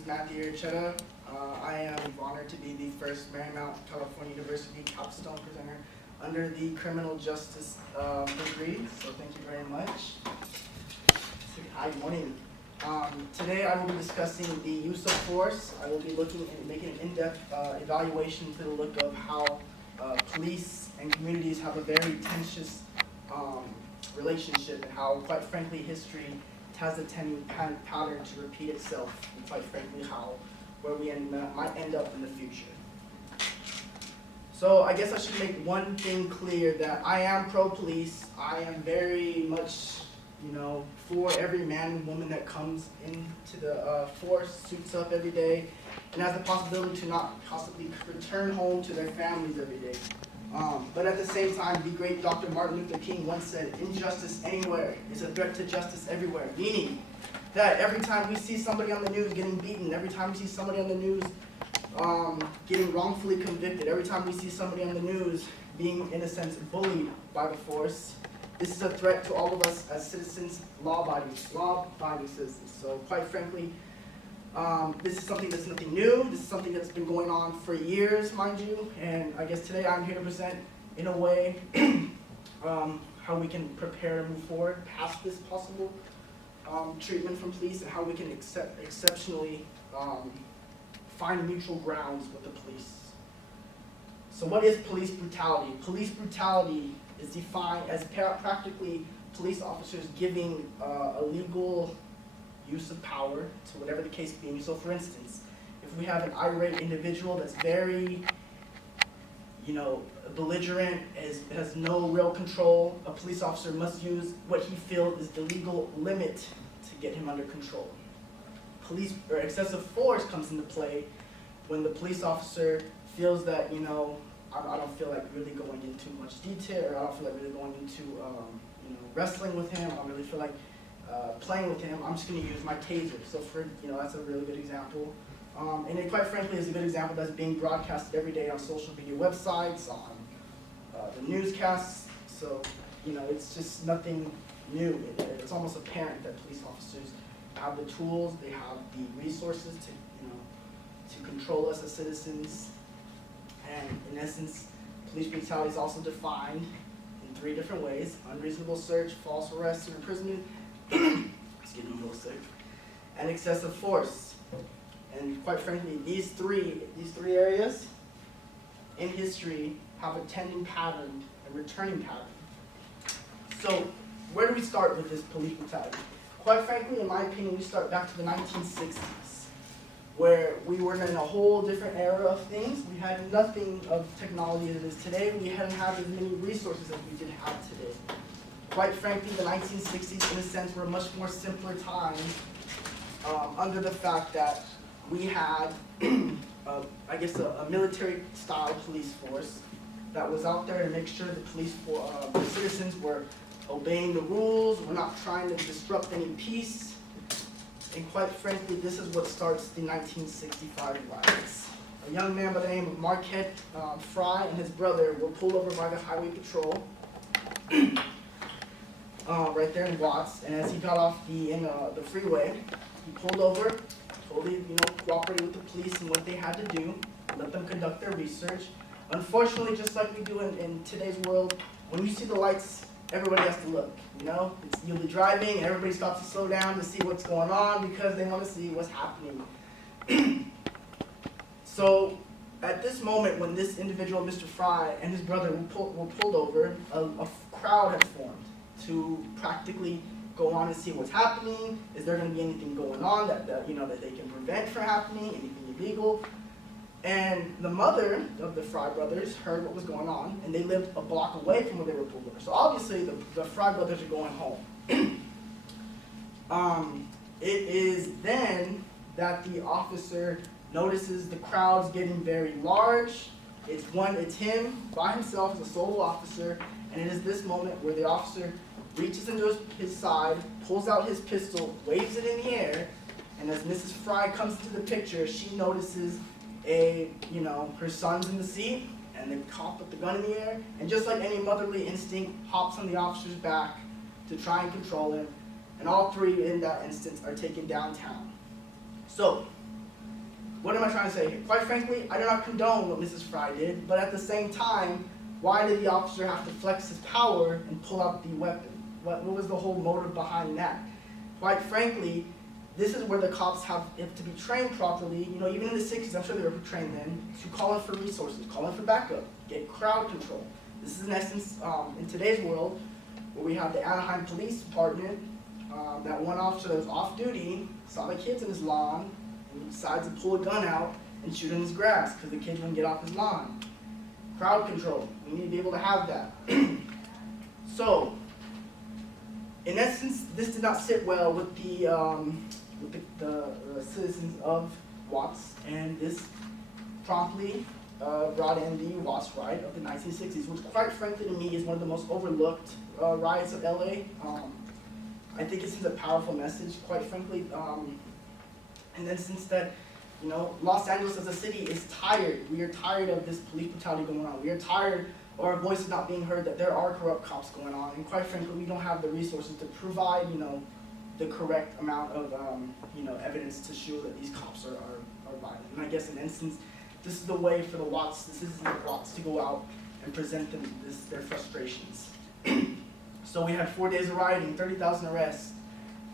is Matthew Arichetta. I am honored to be the first Marymount, California University Capstone presenter under the criminal justice degree, so thank you very much. Hi, good morning. Today I will be discussing the use of force. I will be looking and making an in-depth evaluation to the look of how police and communities have a very tenuous relationship, and how, quite frankly, history has a pattern to repeat itself, and quite frankly, where we might end up in the future. So I guess I should make one thing clear, that I am pro-police. I am very much, for every man and woman that comes into the force, suits up every day, and has the possibility to not possibly return home to their families every day. But at the same time, the great Dr. Martin Luther King once said, "Injustice anywhere is a threat to justice everywhere," meaning that every time we see somebody on the news getting beaten, every time we see somebody on the news getting wrongfully convicted, every time we see somebody on the news being, in a sense, bullied by the force, this is a threat to all of us as citizens, law-abiding citizens. So quite frankly, this is something that's nothing new. This is something that's been going on for years, mind you, and I guess today I'm here to present, in a way, how we can prepare to move forward past this possible treatment from police, and how we can exceptionally find mutual grounds with the police. So what is police brutality? Police brutality is defined as practically police officers giving illegal use of power to whatever the case being. So for instance, if we have an irate individual that's very, belligerent, has no real control, a police officer must use what he feels is the legal limit to get him under control. Police or excessive force comes into play when the police officer feels that, I don't feel like really going into much detail, or I don't feel like really going into wrestling with him. I don't really feel like playing with him. I'm just going to use my taser. So that's a really good example. And it, quite frankly, is a good example that's being broadcasted every day on social media websites, on the newscasts. So it's just nothing new. It's almost apparent that police officers have the tools, they have the resources to control us as citizens. And in essence, police brutality is also defined in 3 different ways: unreasonable search, false arrest or imprisonment, excuse me, a little sick, and excessive force. And quite frankly, these three areas in history have a tending pattern, a returning pattern. So where do we start with this police brutality? Quite frankly, in my opinion, we start back to the 1960s, where we were in a whole different era of things. We had nothing of technology as it is today. We hadn't had as many resources as we did have today. Quite frankly, the 1960s, in a sense, were a much more simpler time, under the fact that we had, a military-style police force that was out there to make sure the citizens were obeying the rules. We're not trying to disrupt any peace. And quite frankly, this is what starts the 1965 riots. A young man by the name of Marquette Fry and his brother were pulled over by the highway patrol right there in Watts. And as he got off the freeway, he pulled over, totally cooperated with the police and what they had to do, let them conduct their research. Unfortunately, just like we do in today's world, when you see the lights, everybody has to look. You'll be driving and everybody stops to slow down to see what's going on because they want to see what's happening. So at this moment, when this individual, Mr. Fry, and his brother were pulled over, a crowd had formed to practically go on and see what's happening. Is there going to be anything going on that they can prevent from happening, anything illegal? And the mother of the Fry brothers heard what was going on, and they lived a block away from where they were pulled over. So obviously, the Fry brothers are going home. It is then that the officer notices the crowd's getting very large. It's him by himself as a solo officer, and it is this moment where the officer reaches into his side, pulls out his pistol, waves it in the air, and as Mrs. Fry comes into the picture, she notices her son's in the seat, and the cop with the gun in the air, and just like any motherly instinct, hops on the officer's back to try and control him, and all 3 in that instance are taken downtown. So, what am I trying to say here? Quite frankly, I do not condone what Mrs. Fry did, but at the same time, why did the officer have to flex his power and pull out the weapon? What was the whole motive behind that? Quite frankly, this is where the cops have to be trained properly. You know, even in the 60s, I'm sure they were trained then, to call in for resources, call in for backup, get crowd control. This is in essence, in today's world, where we have the Anaheim Police Department, that one officer that was off duty, saw the kids in his lawn, and decides to pull a gun out and shoot in his grass because the kids wouldn't get off his lawn. Crowd control, we need to be able to have that. So, in essence, this did not sit well with the citizens of Watts, and this promptly brought in the Watts riot of the 1960s, which quite frankly to me is one of the most overlooked riots of LA. I think it sends a powerful message, quite frankly, in the sense that, you know, Los Angeles as a city is tired. We are tired of this police brutality going on. We are tired of our voices not being heard, that there are corrupt cops going on, and quite frankly, we don't have the resources to provide, you know, the correct amount of, you know, evidence to show that these cops are violent. And I guess in instance, this is the way for the citizens of Watts to go out and present them their frustrations. So we had 4 days of rioting, 30,000 arrests.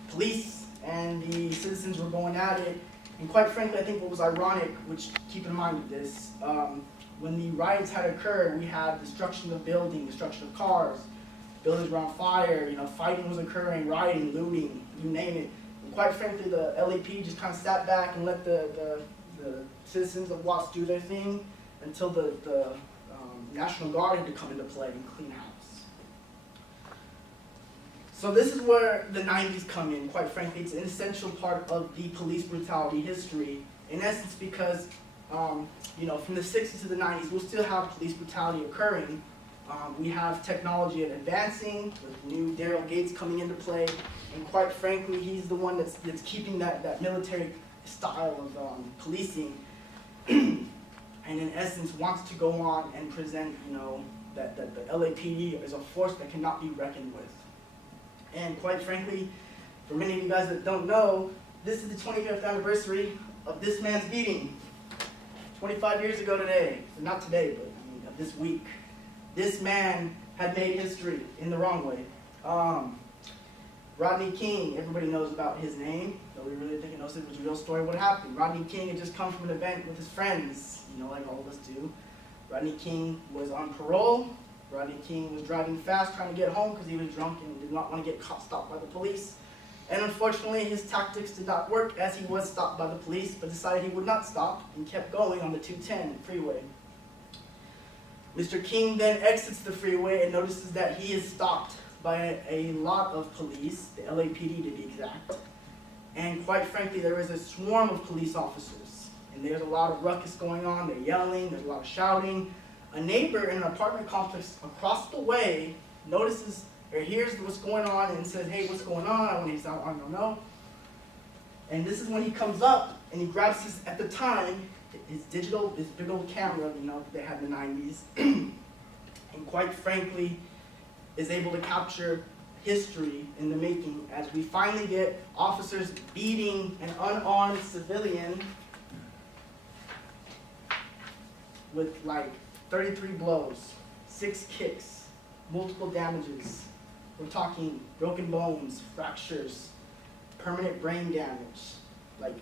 Police and the citizens were going at it. And quite frankly, I think what was ironic, which keep in mind with this, when the riots had occurred, we had destruction of buildings, destruction of cars, buildings were on fire, you know, fighting was occurring, rioting, looting, you name it. And quite frankly, the LAP just kind of sat back and let the citizens of Watts do their thing until the National Guard had to come into play and clean house. So this is where the 90s come in. Quite frankly, it's an essential part of the police brutality history. In essence, because you know, from the 60s to the 90s, we'll still have police brutality occurring. We have technology advancing, with new Daryl Gates coming into play, and quite frankly, he's the one that's keeping that military style of policing, and in essence wants to go on and present, you know, that the LAPD is a force that cannot be reckoned with. And quite frankly, for many of you guys that don't know, this is the 25th anniversary of this man's beating. 25 years ago today, so not today, but I mean, of this week. This man had made history in the wrong way. Rodney King, everybody knows about his name. Nobody really think it knows it was a real story what happened. Rodney King had just come from an event with his friends, you know, like all of us do. Rodney King was on parole. Rodney King was driving fast, trying to get home because he was drunk and did not want to get stopped by the police. And unfortunately, his tactics did not work as he was stopped by the police, but decided he would not stop and kept going on the 210 freeway. Mr. King then exits the freeway and notices that he is stopped by a lot of police, the LAPD to be exact. And quite frankly, there is a swarm of police officers. And there's a lot of ruckus going on, they're yelling, there's a lot of shouting. A neighbor in an apartment complex across the way notices or hears what's going on and says, hey, what's going on? I don't know. And this is when he comes up and he grabs his, at the time, his big old camera, you know, they had in the 90s, and quite frankly, is able to capture history in the making as we finally get officers beating an unarmed civilian with like 33 blows, 6 kicks, multiple damages. We're talking broken bones, fractures, permanent brain damage. Like,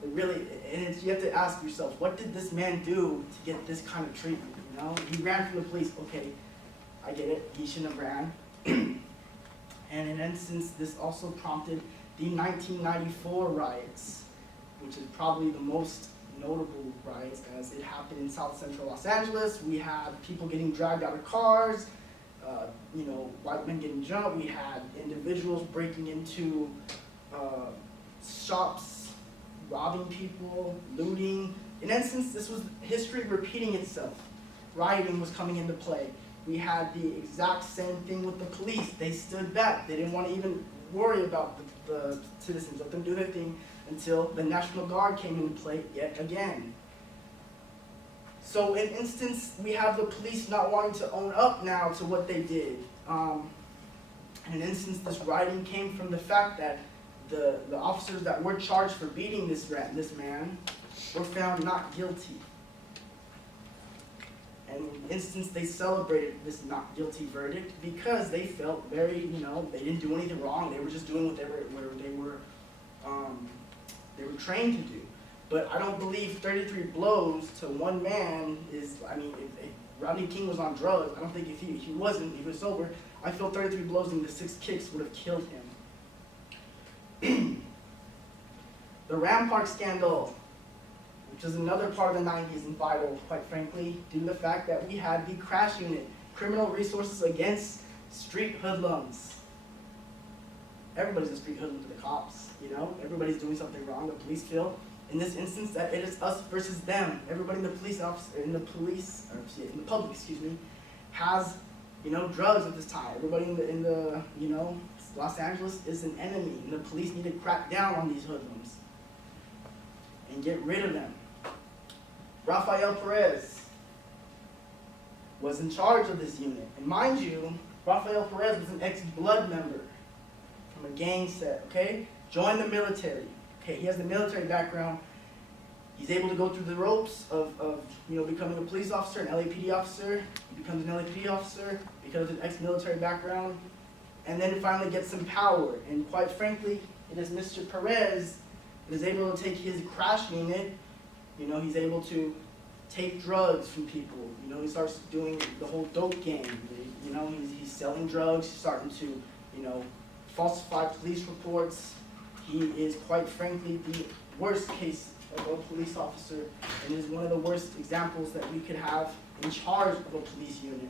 it really, and it's, you have to ask yourself, what did this man do to get this kind of treatment, you know? He ran from the police, okay, I get it, he shouldn't have ran. And in essence, this also prompted the 1994 riots, which is probably the most notable riots as it happened in South Central Los Angeles. We had people getting dragged out of cars, you know, white men getting jumped. We had individuals breaking into shops, robbing people, looting. In essence, this was history repeating itself. Rioting was coming into play. We had the exact same thing with the police. They stood back. They didn't want to even worry about the citizens, let them do their thing until the National Guard came into play yet again. So in instance, we have the police not wanting to own up now to what they did. In an instance, this rioting came from the fact that the officers that were charged for beating this man were found not guilty. And in the instance, they celebrated this not guilty verdict because they felt very, they didn't do anything wrong. They were just doing whatever they were trained to do. But I don't believe 33 blows to one man is, if Rodney King was on drugs, I don't think if he wasn't, if he was sober, I feel 33 blows and the 6 kicks would have killed him. The Rampart scandal, which is another part of the 90s and vital, quite frankly, due to the fact that we had the crash unit, criminal resources against street hoodlums. Everybody's a street hoodlum to the cops, Everybody's doing something wrong. The police feel, in this instance, that it is us versus them. Everybody in the public, has, drugs at this time. Everybody in the Los Angeles is an enemy, and the police need to crack down on these hoodlums and get rid of them. Rafael Perez was in charge of this unit. And mind you, Rafael Perez was an ex-blood member from a gang set, okay? Joined the military. Okay, he has the military background. He's able to go through the ropes of becoming a police officer, an LAPD officer. He becomes an LAPD officer because of his ex-military background. And then finally gets some power. And quite frankly, it is Mr. Perez that is able to take his crash unit. He's able to take drugs from people. He starts doing the whole dope game. He's selling drugs. He's starting to, falsify police reports. He is, quite frankly, the worst case of a police officer and is one of the worst examples that we could have in charge of a police unit.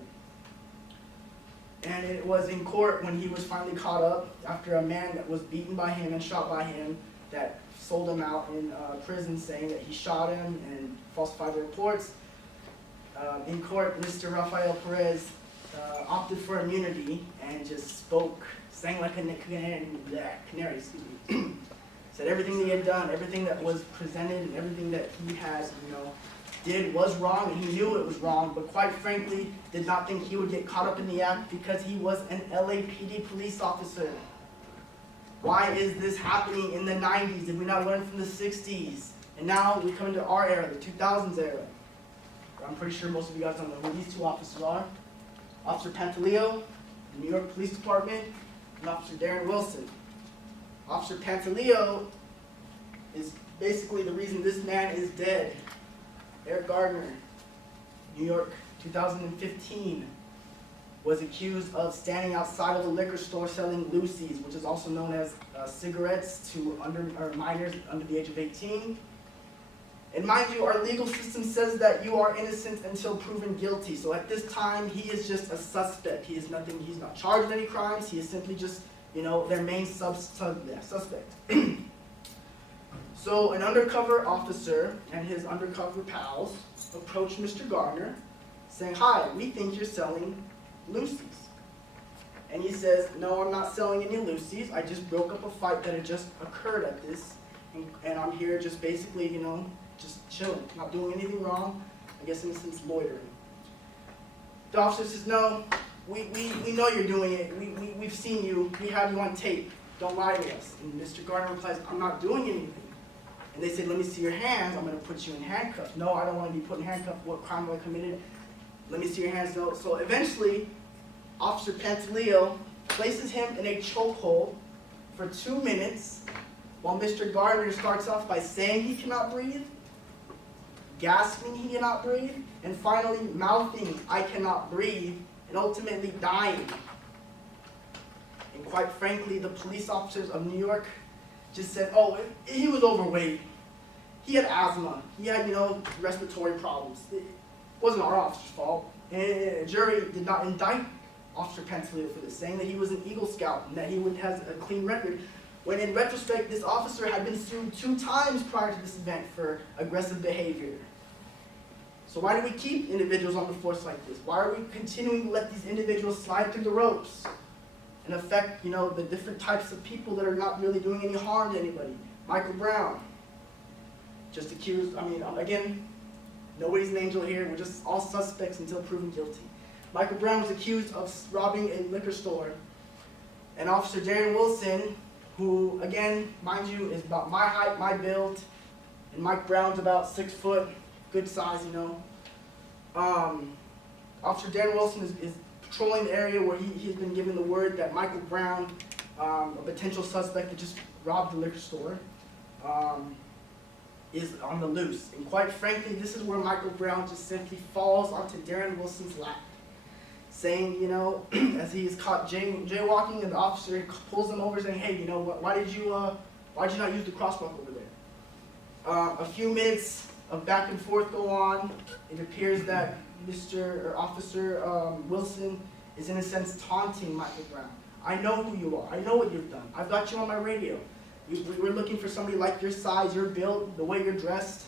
And it was in court when he was finally caught up after a man that was beaten by him and shot by him that sold him out in prison saying that he shot him and falsified the reports. In court, Mr. Rafael Perez opted for immunity and just sang like a canary, said everything he had done, everything that was presented and everything that he had, did was wrong, and he knew it was wrong, but quite frankly, did not think he would get caught up in the act because he was an LAPD police officer. Why is this happening in the 90s? Did we not learn from the 60s? And now we come into our era, the 2000s era. I'm pretty sure most of you guys don't know who these two officers are. Officer Pantaleo, the New York Police Department, and Officer Darren Wilson. Officer Pantaleo is basically the reason this man is dead. Eric Gardner, New York, 2015, was accused of standing outside of a liquor store selling loosies, which is also known as cigarettes to minors under the age of 18. And mind you, our legal system says that you are innocent until proven guilty. So at this time, he is just a suspect. He is nothing. He's not charged with any crimes. He is simply just, their main suspect. So an undercover officer and his undercover pals approached Mr. Gardner, saying, "Hi, we think you're selling loosies." And he says, "No, I'm not selling any loosies. I just broke up a fight that had just occurred at this, and I'm here just basically, just chilling, not doing anything wrong. I guess in a sense, loitering." The officer says, "No, we know you're doing it. We've seen you. We have you on tape. Don't lie to us." And Mr. Gardner replies, "I'm not doing anything." And they say, "Let me see your hands. I'm going to put you in handcuffs." "No, I don't want to be put in handcuffs. What crime have I committed? Let me see your hands." No. So eventually, Officer Pantaleo places him in a chokehold for 2 minutes while Mr. Gardner starts off by saying he cannot breathe, gasping he cannot breathe, and finally mouthing "I cannot breathe," and ultimately dying. And quite frankly, the police officers of New York just said, "Oh, he was overweight. He had asthma. He had, respiratory problems. It wasn't our officer's fault." And a jury did not indict Officer Pantaleo for this, saying that he was an Eagle Scout and that he has a clean record, when in retrospect, this officer had been sued 2 times prior to this event for aggressive behavior. So why do we keep individuals on the force like this? Why are we continuing to let these individuals slide through the ropes and affect, the different types of people that are not really doing any harm to anybody? Michael Brown, just accused, again, nobody's an angel here. We're just all suspects until proven guilty. Michael Brown was accused of robbing a liquor store. And Officer Darren Wilson, who, again, mind you, is about my height, my build, And Mike Brown's about 6 foot, good size, you know. Officer Darren Wilson is patrolling the area where he's been given the word that Michael Brown, a potential suspect that just robbed the liquor store, is on the loose. And quite frankly, this is where Michael Brown just simply falls onto Darren Wilson's lap, saying, you know, as he is caught jaywalking, and the officer pulls him over saying, hey, you know, why did you not use the crosswalk over there? A few minutes of back and forth go on. It appears that Officer Wilson is in a sense taunting Michael Brown. I know who you are. I know what you've done. I've got you on my radio. We're looking for somebody like your size, your build, the way you're dressed.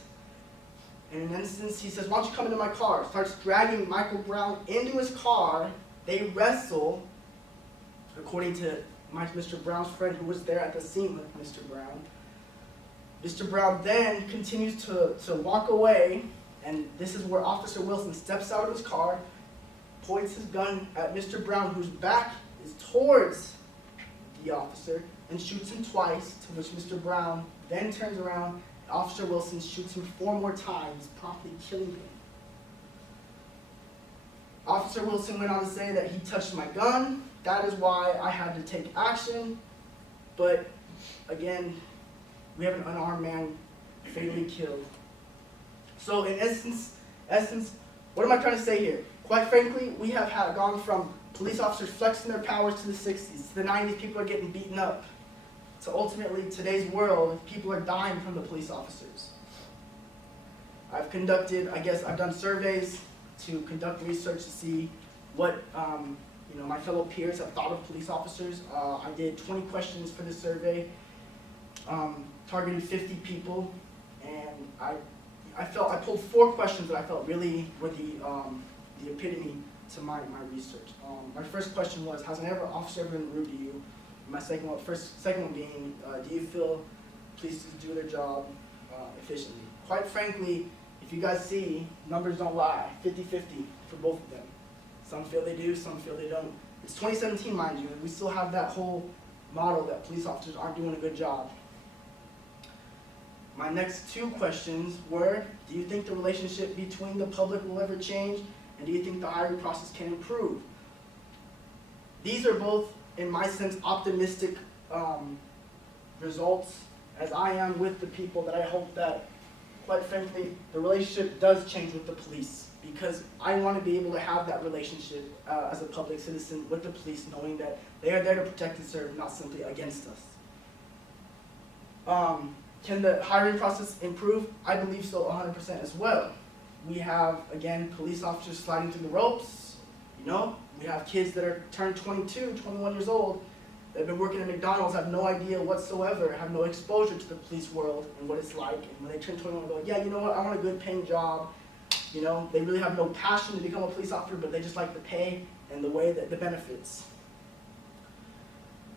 And in an instance, he says, why don't you come into my car? Starts dragging Michael Brown into his car. They wrestle, according to Mr. Brown's friend who was there at the scene with Mr. Brown. Mr. Brown then continues to walk away, and this is where Officer Wilson steps out of his car, points his gun at Mr. Brown, whose back is towards the officer, and shoots him twice, to which Mr. Brown then turns around, and Officer Wilson shoots him 4 more times, promptly killing him. Officer Wilson went on to say that he touched my gun, that is why I had to take action, but again, we have an unarmed man fatally killed. So in essence, what am I trying to say here? Quite frankly, we have gone from police officers flexing their powers to the 60s, to the 90s, people are getting beaten up, to ultimately today's world, people are dying from the police officers. I've done surveys to conduct research to see what my fellow peers have thought of police officers. I did 20 questions for this survey, targeted 50 people, and I pulled 4 questions that I felt really were the epitome to my research. My first question was, has an officer ever been rude to you? My second one being, do you feel police do their job efficiently? Quite frankly, if you guys see, numbers don't lie, 50-50 for both of them. Some feel they do, some feel they don't. It's 2017, mind you, and we still have that whole model that police officers aren't doing a good job. My next 2 questions were, do you think the relationship between the public will ever change? And do you think the hiring process can improve? These are both, in my sense, optimistic results, as I am with the people that I hope that, quite frankly, the relationship does change with the police. Because I want to be able to have that relationship as a public citizen with the police, knowing that they are there to protect and serve, not simply against us. Can the hiring process improve? I believe so 100% as well. We have, again, police officers sliding through the ropes, you know? We have kids that are turned 22, 21 years old, that have been working at McDonald's, have no idea whatsoever, have no exposure to the police world and what it's like. And when they turn 21, they go, yeah, you know what, I want a good paying job. You know, they really have no passion to become a police officer, but they just like the pay and the way that the benefits.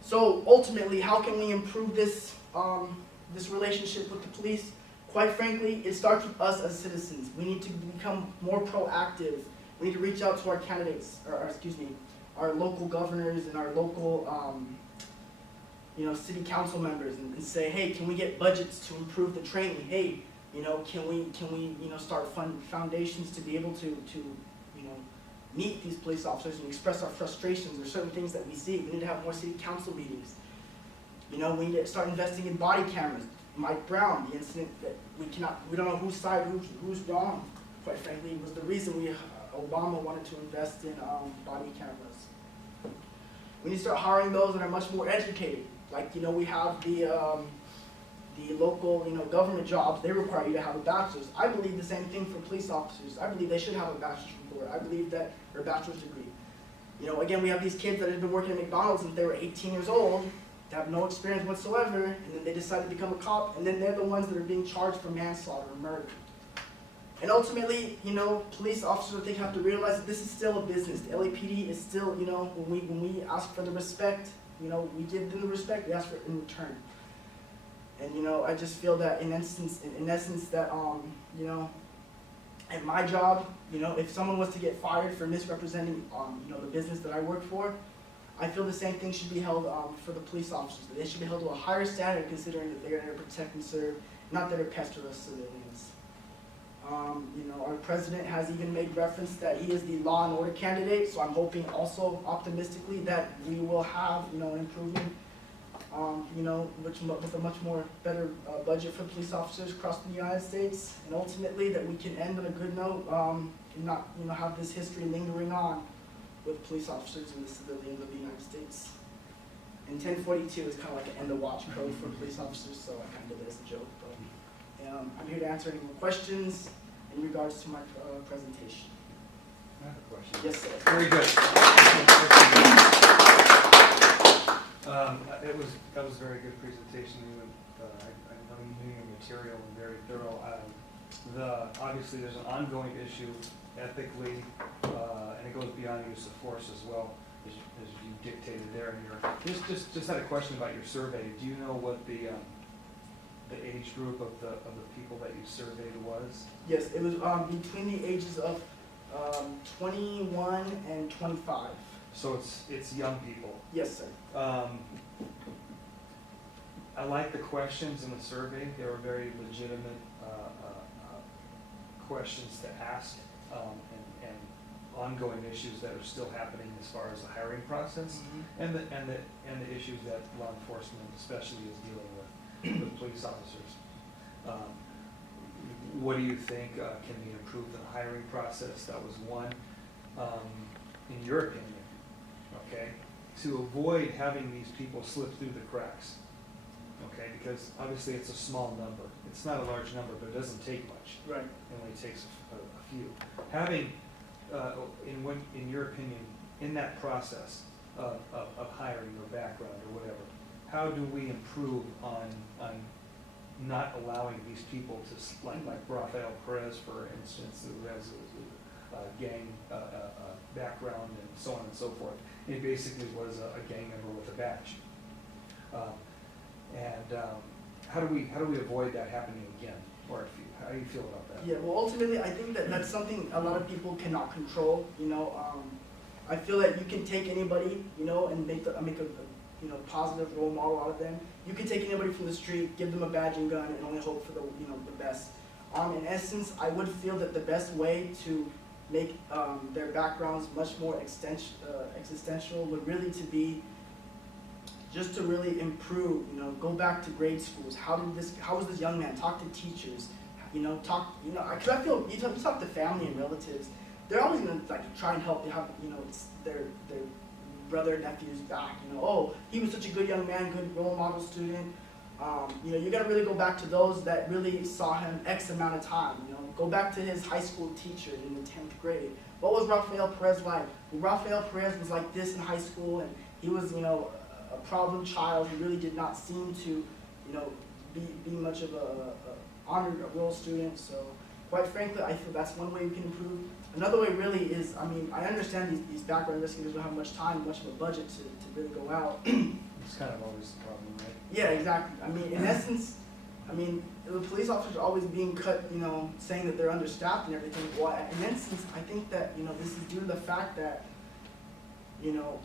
So ultimately, how can we improve this relationship with the police? Quite frankly, it starts with us as citizens. We need to become more proactive. We need to reach out to our candidates, our local governors and our local, city council members, and say, hey, can we get budgets to improve the training? Hey, can we start foundations to be able to meet these police officers and express our frustrations or certain things that we see? We need to have more city council meetings. We need to start investing in body cameras. Mike Brown, the incident that we don't know whose side, who's wrong, quite frankly, was the reason Obama wanted to invest in body cameras. We need to start hiring those that are much more educated. Like, we have the local, government jobs, they require you to have a bachelor's. I believe the same thing for police officers. I believe they should have a bachelor's degree. I believe that, or a bachelor's degree. Again, we have these kids that have been working at McDonald's since they were 18 years old, they have no experience whatsoever, and then they decide to become a cop, and then they're the ones that are being charged for manslaughter or murder. And ultimately, police officers, I think, have to realize that this is still a business. The LAPD is still, when we ask for the respect, we give them the respect, we ask for it in return. And, I just feel that in essence that, at my job, if someone was to get fired for misrepresenting, the business that I work for, I feel the same thing should be held for the police officers. That they should be held to a higher standard, considering that they're there to protect and serve not that are pester us civilians. You know, our president has even made reference that he is the law and order candidate, so I'm hoping also optimistically that we will have, you know, an improvement, you know, with a much more better budget for police officers across the United States, and ultimately that we can end on a good note, and not, you know, have this history lingering on with police officers and the civilians of the United States. And 1042 is kind of like an end of watch code for police officers, so I kind of did it as a joke. But I'm here to answer any more questions in regards to my presentation. I have a question. Yes, sir. Very good. That was a very good presentation. I know you knew your material and very thorough. Obviously there's an ongoing issue ethically, and it goes beyond use of force as well, as you dictated there. Just had a question about your survey. Do you know what the age group of the people that you surveyed was? Yes, it was between the ages of 21 and 25. So it's young people. Yes, sir. I like the questions in the survey. They were very legitimate questions to ask, and ongoing issues that are still happening as far as the hiring process, and the issues that law enforcement especially is dealing with police officers. What do you think can be improved in the hiring process? That was one. In your opinion, okay, to avoid having these people slip through the cracks, okay, because obviously it's a small number. It's not a large number, but it doesn't take much. Right. It only takes a few. Having, in your opinion, in that process of hiring or background or whatever, how do we improve on not allowing these people to, like Rafael Perez, for instance, who has a gang background and so on and so forth. He basically was a gang member with a badge. How do we avoid that happening again? Or how do you feel about that? Yeah, well, ultimately, I think that that's something a lot of people cannot control. You know, I feel that you can take anybody, you know, and make a you know, positive role model out of them. You can take anybody from the street, give them a badge and gun, and only hope for the, you know, the best. In essence, I would feel that the best way to make their backgrounds much more existential would really to be just to really improve, you know, go back to grade schools. How was this young man? Talk to teachers, you know, because I feel, you talk to family and relatives, they're always gonna like try and help. They have, you know, their brother, nephews back, you know, oh, he was such a good young man, good role model student. You know, you gotta really go back to those that really saw him X amount of time, you know, go back to his high school teacher in the 10th grade. What was Rafael Perez like? Well, Rafael Perez was like this in high school, and he was, you know, a problem child. He really did not seem to, you know, be much of a honored roll student. So quite frankly, I feel that's one way we can improve. Another way really is, I mean, I understand these background investigators don't have much time, much of a budget to really go out. It's kind of always the problem, right? Yeah, exactly. I mean, in essence, I mean, the police officers are always being cut, you know, saying that they're understaffed and everything. Well, in essence, I think that, you know, this is due to the fact that, you know,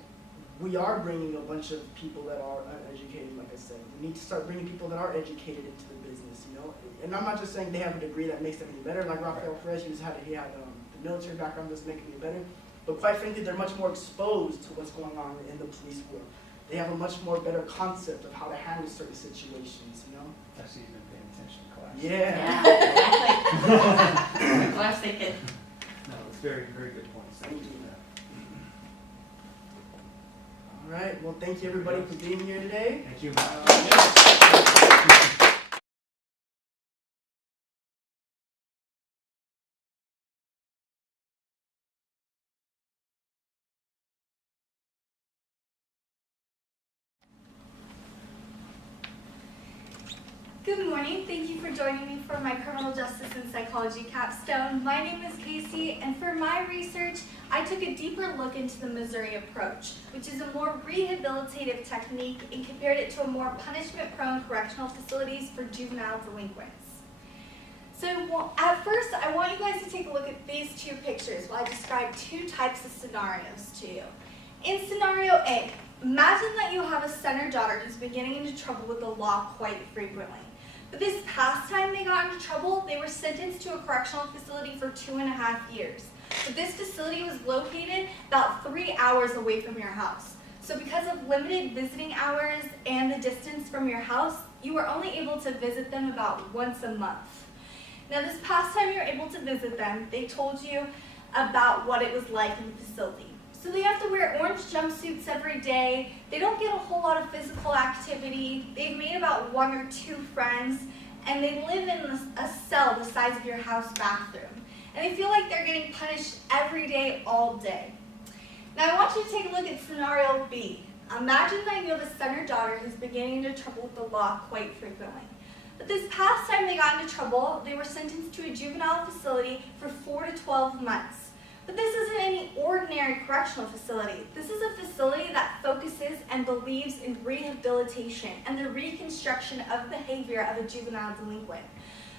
we are bringing a bunch of people that are uneducated, like I said. We need to start bringing people that are educated into the business, you know. And I'm not just saying they have a degree that makes them any better. Like Rafael Perez, he had the military background doesn't make him any better. But quite frankly, they're much more exposed to what's going on in the police world. They have a much more better concept of how to handle certain situations, you know. I see you've been paying attention in class. Yeah. Exactly. What I was thinking. No, it's very, very good points. Thank you. All right. Well, thank you everybody for being here today. Thank you. Good morning. Thank you for joining me for my criminal justice and psychology capstone. My name is Casey, and for my research, I took a deeper look into the Missouri approach, which is a more rehabilitative technique, and compared it to a more punishment-prone correctional facilities for juvenile delinquents. So at first, I want you guys to take a look at these two pictures while I describe two types of scenarios to you. In scenario A, imagine that you have a center daughter who's been getting into trouble with the law quite frequently. But this past time they got into trouble, they were sentenced to a correctional facility for 2.5 years. But this facility was located about 3 hours away from your house. So because of limited visiting hours and the distance from your house, you were only able to visit them about once a month. Now this past time you were able to visit them, they told you about what it was like in the facility. So they have to wear orange jumpsuits every day. They don't get a whole lot of physical activity. They've made about 1 or 2 friends, and they live in a cell the size of your house bathroom. And they feel like they're getting punished every day, all day. Now I want you to take a look at scenario B. Imagine that you have a son or daughter who's been getting into trouble with the law quite frequently. But this past time they got into trouble, they were sentenced to a juvenile facility for 4 to 12 months. But this isn't any ordinary correctional facility. This is a facility that focuses and believes in rehabilitation and the reconstruction of behavior of a juvenile delinquent.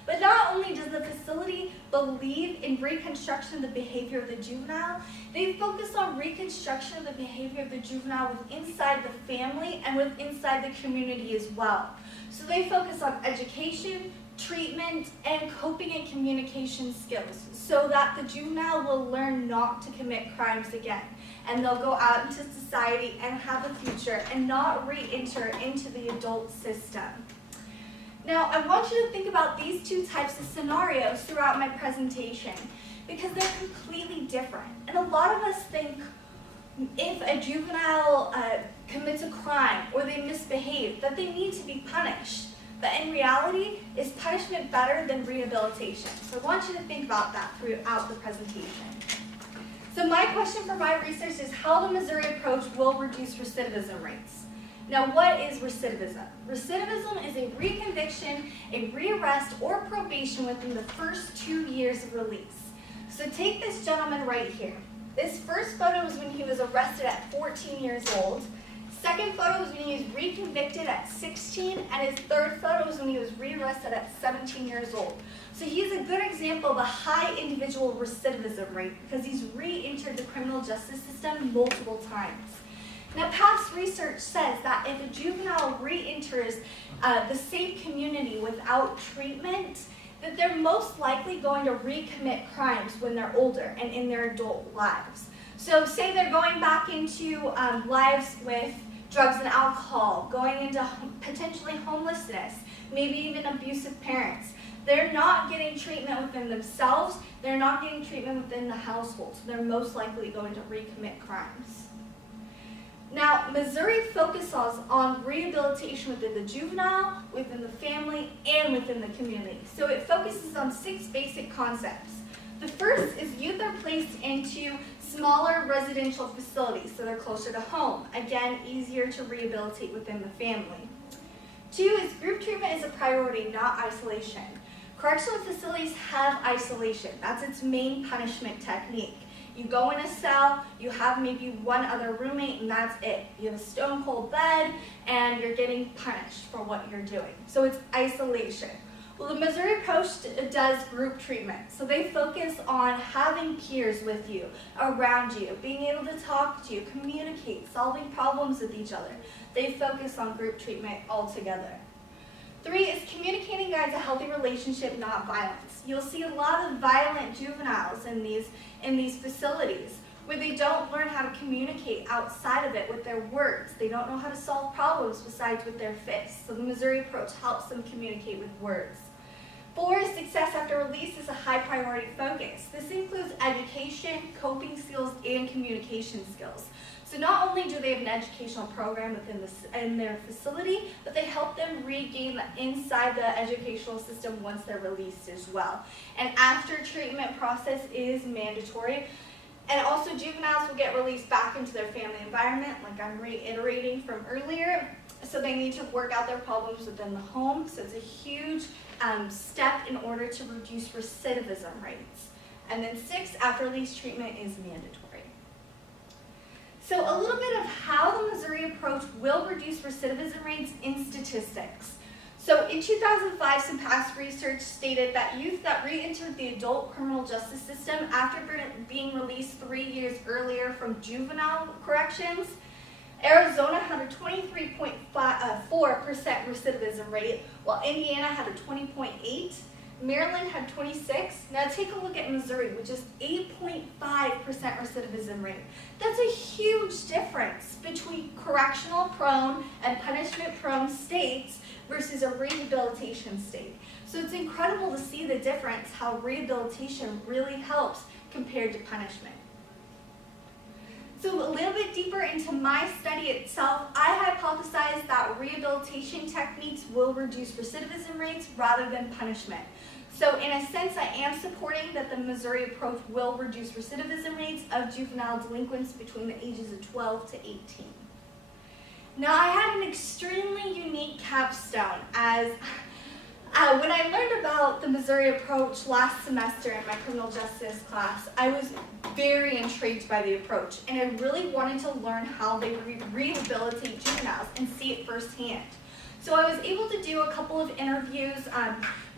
But not only does the facility believe in reconstruction of the behavior of the juvenile, they focus on reconstruction of the behavior of the juvenile within inside the family and within inside the community as well. So they focus on education, treatment, and coping and communication skills so that the juvenile will learn not to commit crimes again. And they'll go out into society and have a future and not re-enter into the adult system. Now, I want you to think about these 2 types of scenarios throughout my presentation because they're completely different. And a lot of us think if a juvenile commits a crime or they misbehave, that they need to be punished. But in reality, is punishment better than rehabilitation? So I want you to think about that throughout the presentation. So my question for my research is how the Missouri approach will reduce recidivism rates. Now, what is recidivism? Recidivism is a reconviction, a rearrest, or probation within the first 2 years of release. So take this gentleman right here. This first photo was when he was arrested at 14 years old. Second photo was when he was reconvicted at 16, and his third photo was when he was rearrested at 17 years old. So he's a good example of a high individual recidivism rate because he's re-entered the criminal justice system multiple times. Now, past research says that if a juvenile re-enters the same community without treatment, that they're most likely going to recommit crimes when they're older and in their adult lives. So say they're going back into lives with drugs and alcohol, going into potentially homelessness, maybe even abusive parents. They're not getting treatment within themselves, they're not getting treatment within the household, so they're most likely going to recommit crimes. Now, Missouri focuses on rehabilitation within the juvenile, within the family, and within the community. So it focuses on 6 basic concepts. The first is youth are placed into smaller residential facilities, so they're closer to home. Again, easier to rehabilitate within the family. 2 is group treatment is a priority, not isolation. Correctional facilities have isolation. That's its main punishment technique. You go in a cell, you have maybe 1 other roommate, and that's it. You have a stone cold bed, and you're getting punished for what you're doing. So it's isolation. Well, the Missouri approach does group treatment. So they focus on having peers with you, around you, being able to talk to you, communicate, solving problems with each other. They focus on group treatment altogether. 3 is communicating guides a healthy relationship, not violence. You'll see a lot of violent juveniles in these facilities where they don't learn how to communicate outside of it with their words. They don't know how to solve problems besides with their fists. So the Missouri approach helps them communicate with words. 4, success after release is a high priority focus. This includes education, coping skills, and communication skills. So not only do they have an educational program in their facility, but they help them regain inside the educational system once they're released as well. And after treatment process is mandatory. And also juveniles will get released back into their family environment, like I'm reiterating from earlier. So they need to work out their problems within the home. So it's a huge step in order to reduce recidivism rates. And then 6, after release treatment is mandatory. So a little bit of how the Missouri approach will reduce recidivism rates in statistics. So in 2005, some past research stated that youth that re-entered the adult criminal justice system after being released 3 years earlier from juvenile corrections Arizona had a 23.4% recidivism rate, while Indiana had a 20.8%. Maryland had 26%. Now take a look at Missouri, which is 8.5% recidivism rate. That's a huge difference between correctional prone and punishment prone states versus a rehabilitation state. So it's incredible to see the difference, how rehabilitation really helps compared to punishment. So a little bit deeper into my study itself, I hypothesized that rehabilitation techniques will reduce recidivism rates rather than punishment. So in a sense, I am supporting that the Missouri approach will reduce recidivism rates of juvenile delinquents between the ages of 12 to 18. Now I had an extremely unique capstone as when I learned about the Missouri approach last semester in my criminal justice class, I was very intrigued by the approach, and I really wanted to learn how they rehabilitate juveniles and see it firsthand. So I was able to do a couple of interviews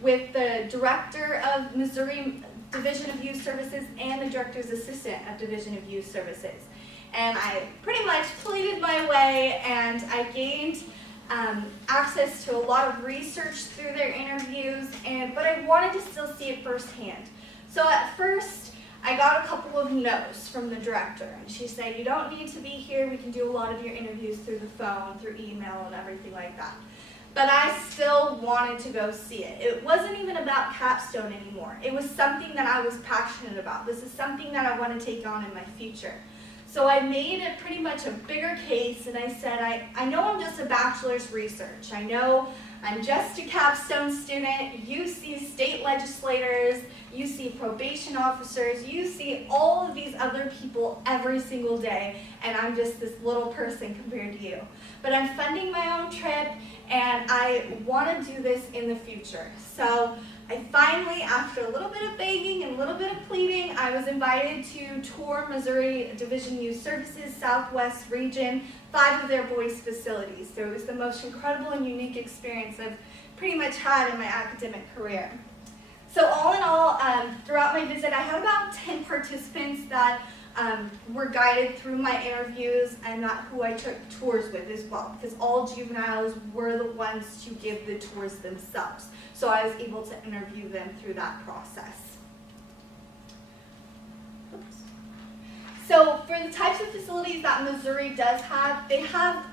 with the director of Missouri Division of Youth Services and the director's assistant of Division of Youth Services. And I pretty much pleaded my way, and I gained access to a lot of research through their interviews, but I wanted to still see it firsthand. So at first, I got a couple of no's from the director, and she said, you don't need to be here, we can do a lot of your interviews through the phone, through email, and everything like that. But I still wanted to go see it. It wasn't even about Capstone anymore. It was something that I was passionate about. This is something that I want to take on in my future. So I made it pretty much a bigger case, and I said, I know I'm just a bachelor's research. I know I'm just a Capstone student. You see state legislators, you see probation officers, you see all of these other people every single day, and I'm just this little person compared to you. But I'm funding my own trip, and I want to do this in the future. So I finally, after a little bit of begging and a little bit of pleading, I was invited to tour Missouri Division Youth Services Southwest region, 5 of their boys' facilities. So it was the most incredible and unique experience I've pretty much had in my academic career. So all in all, throughout my visit, I had about 10 participants that were guided through my interviews, and who I took tours with as well, because all juveniles were the ones to give the tours themselves. So I was able to interview them through that process. Oops. So for the types of facilities that Missouri does have, they have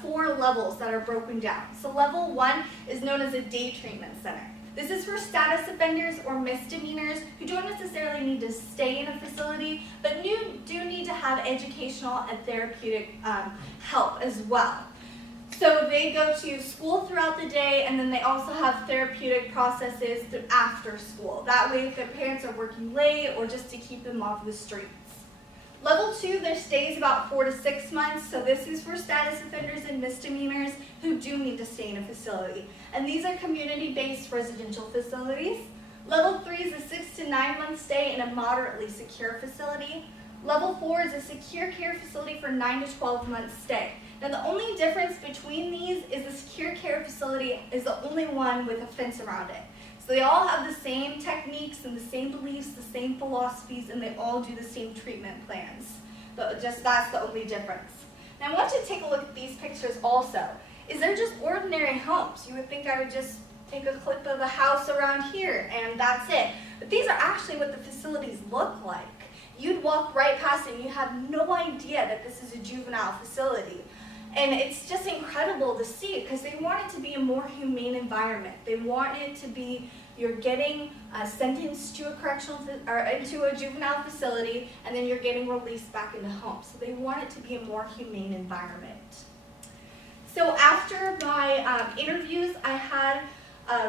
4 levels that are broken down. So level 1 is known as a day treatment center. This is for status offenders or misdemeanors who don't necessarily need to stay in a facility, but do need to have educational and therapeutic help as well. So they go to school throughout the day, and then they also have therapeutic processes after school. That way, if their parents are working late or just to keep them off the streets. Level 2, their stay is about 4 to 6 months, so this is for status offenders and misdemeanors who do need to stay in a facility. And these are community-based residential facilities. Level 3 is a 6 to 9 month stay in a moderately secure facility. Level 4 is a secure care facility for 9 to 12 month stay. Now the only difference between these is the secure care facility is the only one with a fence around it. So they all have the same techniques and the same beliefs, the same philosophies, and they all do the same treatment plans. But just that's the only difference. Now I want you to take a look at these pictures also. They're just ordinary homes. You would think I would just take a clip of a house around here and that's it. But these are actually what the facilities look like. You'd walk right past it and you have no idea that this is a juvenile facility. And it's just incredible to see because they want it to be a more humane environment. They want it to be you're getting sentenced to a correctional or into a juvenile facility, and then you're getting released back into home. So they want it to be a more humane environment. So after my interviews, I had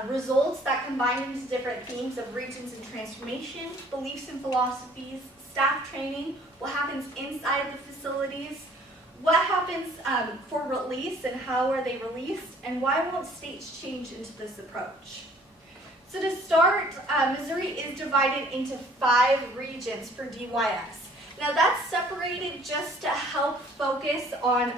results that combined into different themes of regions and transformation, beliefs and philosophies, staff training, what happens inside the facilities, what happens for release and how are they released, and why won't states change into this approach? So to start, Missouri is divided into 5 regions for DYS. Now that's separated just to help focus on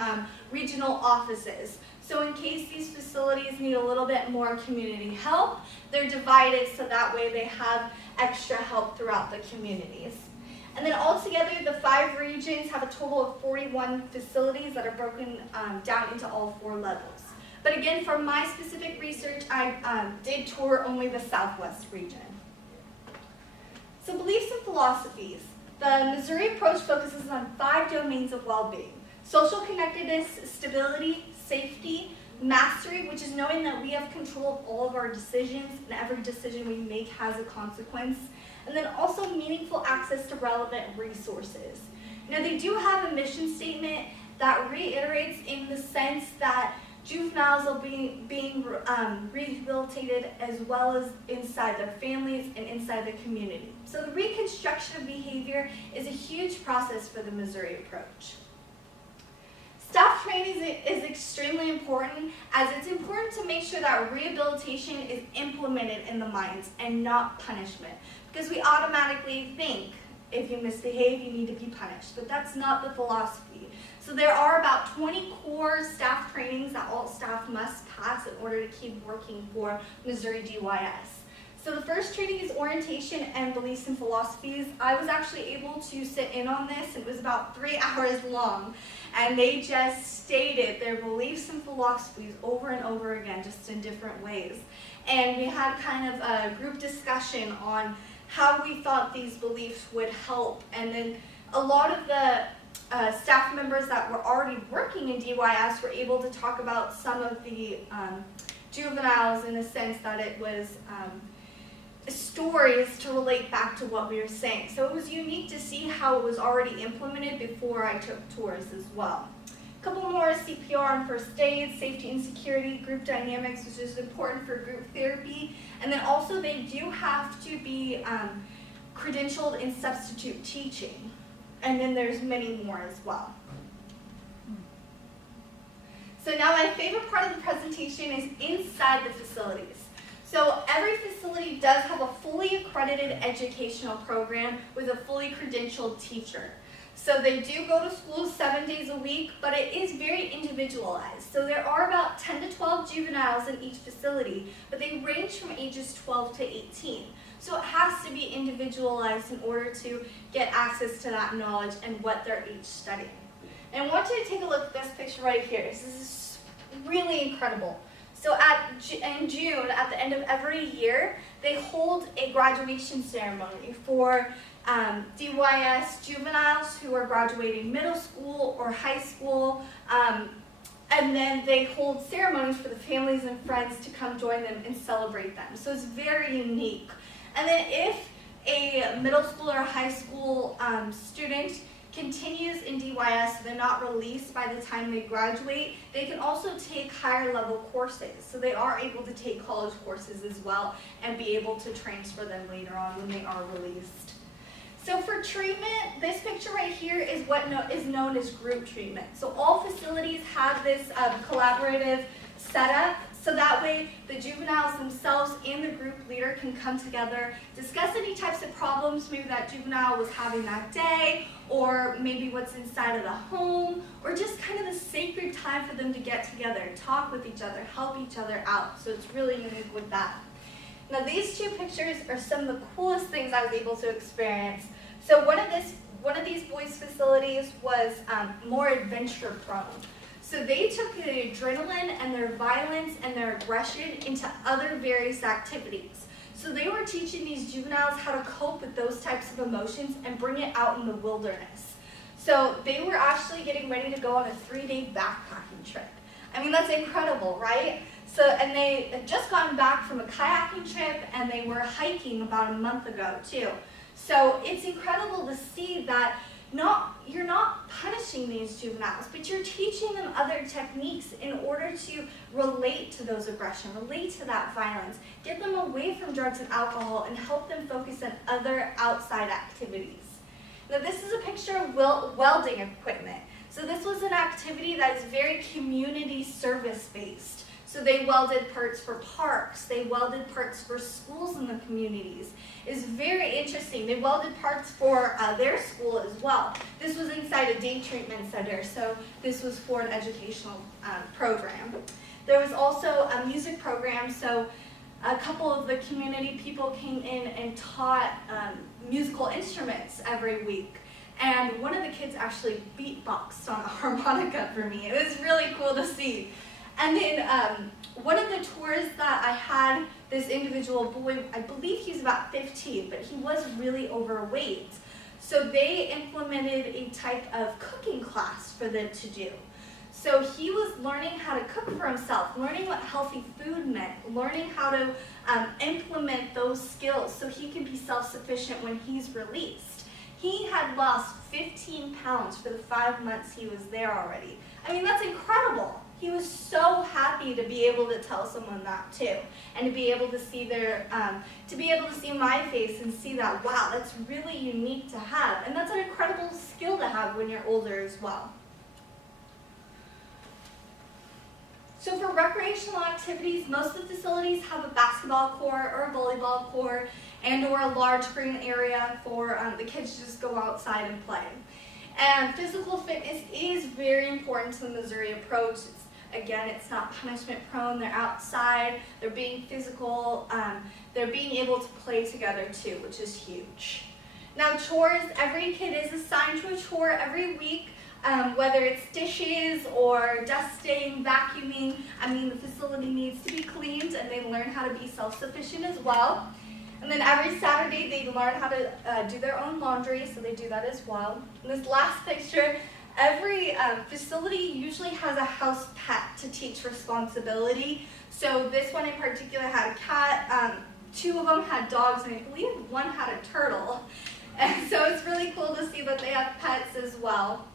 regional offices. So in case these facilities need a little bit more community help, they're divided so that way they have extra help throughout the communities. And then altogether, the 5 regions have a total of 41 facilities that are broken down into all 4 levels. But again, for my specific research, I did tour only the Southwest region. So beliefs and philosophies. The Missouri approach focuses on 5 domains of well-being: social connectedness, stability, safety, mastery, which is knowing that we have control of all of our decisions and every decision we make has a consequence, and then also meaningful access to relevant resources. Now, they do have a mission statement that reiterates in the sense that juveniles are being rehabilitated as well as inside their families and inside the community. So the reconstruction of behavior is a huge process for the Missouri approach. Staff training is extremely important, as it's important to make sure that rehabilitation is implemented in the minds and not punishment, because we automatically think if you misbehave, you need to be punished, but that's not the philosophy. So there are about 20 core staff trainings that all staff must pass in order to keep working for Missouri DYS. So the first training is orientation and beliefs and philosophies. I was actually able to sit in on this. It was about 3 hours long, and they just stated their beliefs and philosophies over and over again, just in different ways. And we had kind of a group discussion on how we thought these beliefs would help. And then a lot of the staff members that were already working in DYS were able to talk about some of the juveniles in the sense that it was stories to relate back to what we were saying. So it was unique to see how it was already implemented before I took tours as well. A couple more: CPR and first aid, safety and security, group dynamics, which is important for group therapy. And then also they do have to be credentialed in substitute teaching. And then there's many more as well. So now my favorite part of the presentation is inside the facilities. So every facility does have a fully accredited educational program with a fully credentialed teacher. So they do go to school 7 days a week, but it is very individualized. So there are about 10 to 12 juveniles in each facility, but they range from ages 12 to 18. So it has to be individualized in order to get access to that knowledge and what they're each studying. And I want you to take a look at this picture right here. This is really incredible. So in June, at the end of every year, they hold a graduation ceremony for DYS juveniles who are graduating middle school or high school, and then they hold ceremonies for the families and friends to come join them and celebrate them. So it's very unique. And then if a middle school or high school student continues in DYS, they're not released by the time they graduate, they can also take higher level courses. So they are able to take college courses as well and be able to transfer them later on when they are released. So for treatment, this picture right here is what is known as group treatment. So all facilities have this collaborative setup, so that way the juveniles themselves and the group leader can come together, discuss any types of problems maybe that juvenile was having that day, or maybe what's inside of the home, or just kind of the sacred time for them to get together, talk with each other, help each other out. So it's really unique with that. Now these 2 pictures are some of the coolest things I was able to experience. So one of these boys' facilities was more adventure prone. So they took their adrenaline and their violence and their aggression into other various activities. So they were teaching these juveniles how to cope with those types of emotions and bring it out in the wilderness. So they were actually getting ready to go on a 3-day backpacking trip. I mean, that's incredible, right? So, and they had just gotten back from a kayaking trip, and they were hiking about a month ago too. So it's incredible to see that you're not punishing these juveniles, but you're teaching them other techniques in order to relate to those aggression, relate to that violence, get them away from drugs and alcohol, and help them focus on other outside activities. Now this is a picture of welding equipment. So this was an activity that is very community service based. So they welded parts for parks, they welded parts for schools in the communities. It's very interesting. They welded parts for their school as well. This was inside a day treatment center, so this was for an educational program. There was also a music program, so a couple of the community people came in and taught musical instruments every week. And one of the kids actually beatboxed on a harmonica for me. It was really cool to see. And then one of the tours that I had, this individual boy, I believe he was about 15, but he was really overweight. So they implemented a type of cooking class for them to do. So he was learning how to cook for himself, learning what healthy food meant, learning how to implement those skills so he can be self-sufficient when he's released. He had lost 15 pounds for the 5 months he was there already. I mean, that's incredible. He was so happy to be able to tell someone that too, and to be able to see my face and see that, wow, that's really unique to have, and that's an incredible skill to have when you're older as well. So for recreational activities, most of the facilities have a basketball court or a volleyball court and or a large green area for the kids to just go outside and play. And physical fitness is very important to the Missouri approach. Again, it's not punishment prone. They're outside, they're being physical, they're being able to play together too, which is huge. Now chores, every kid is assigned to a chore every week. Whether it's dishes or dusting, vacuuming, I mean, the facility needs to be cleaned, and they learn how to be self-sufficient as well. And then every Saturday they learn how to do their own laundry, so they do that as well. And this last picture, every facility usually has a house pet to teach responsibility. So this one in particular had a cat, 2 of them had dogs, and I believe 1 had a turtle. And so it's really cool to see that they have pets as well.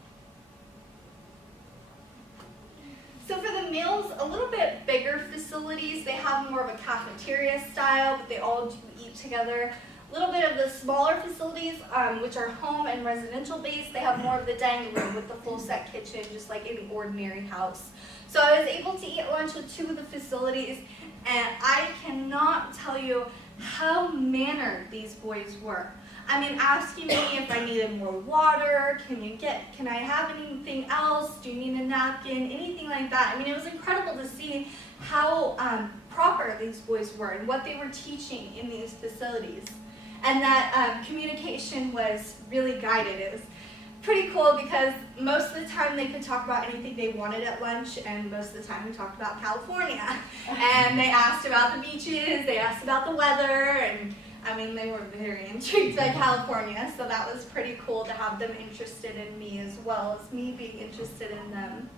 So for the meals, a little bit bigger facilities, they have more of a cafeteria style, but they all do eat together. A little bit of the smaller facilities, which are home and residential based, they have more of the dining room with the full set kitchen, just like any ordinary house. So I was able to eat lunch with 2 of the facilities, and I cannot tell you how mannered these boys were. I mean, asking me if I needed more water, can I have anything else, do you need a napkin, anything like that. I mean, it was incredible to see how proper these boys were and what they were teaching in these facilities. And that communication was really guided. It was pretty cool because most of the time they could talk about anything they wanted at lunch, and most of the time we talked about California. And they asked about the beaches, they asked about the weather, and I mean, they were very intrigued by California, so that was pretty cool to have them interested in me as well as me being interested in them.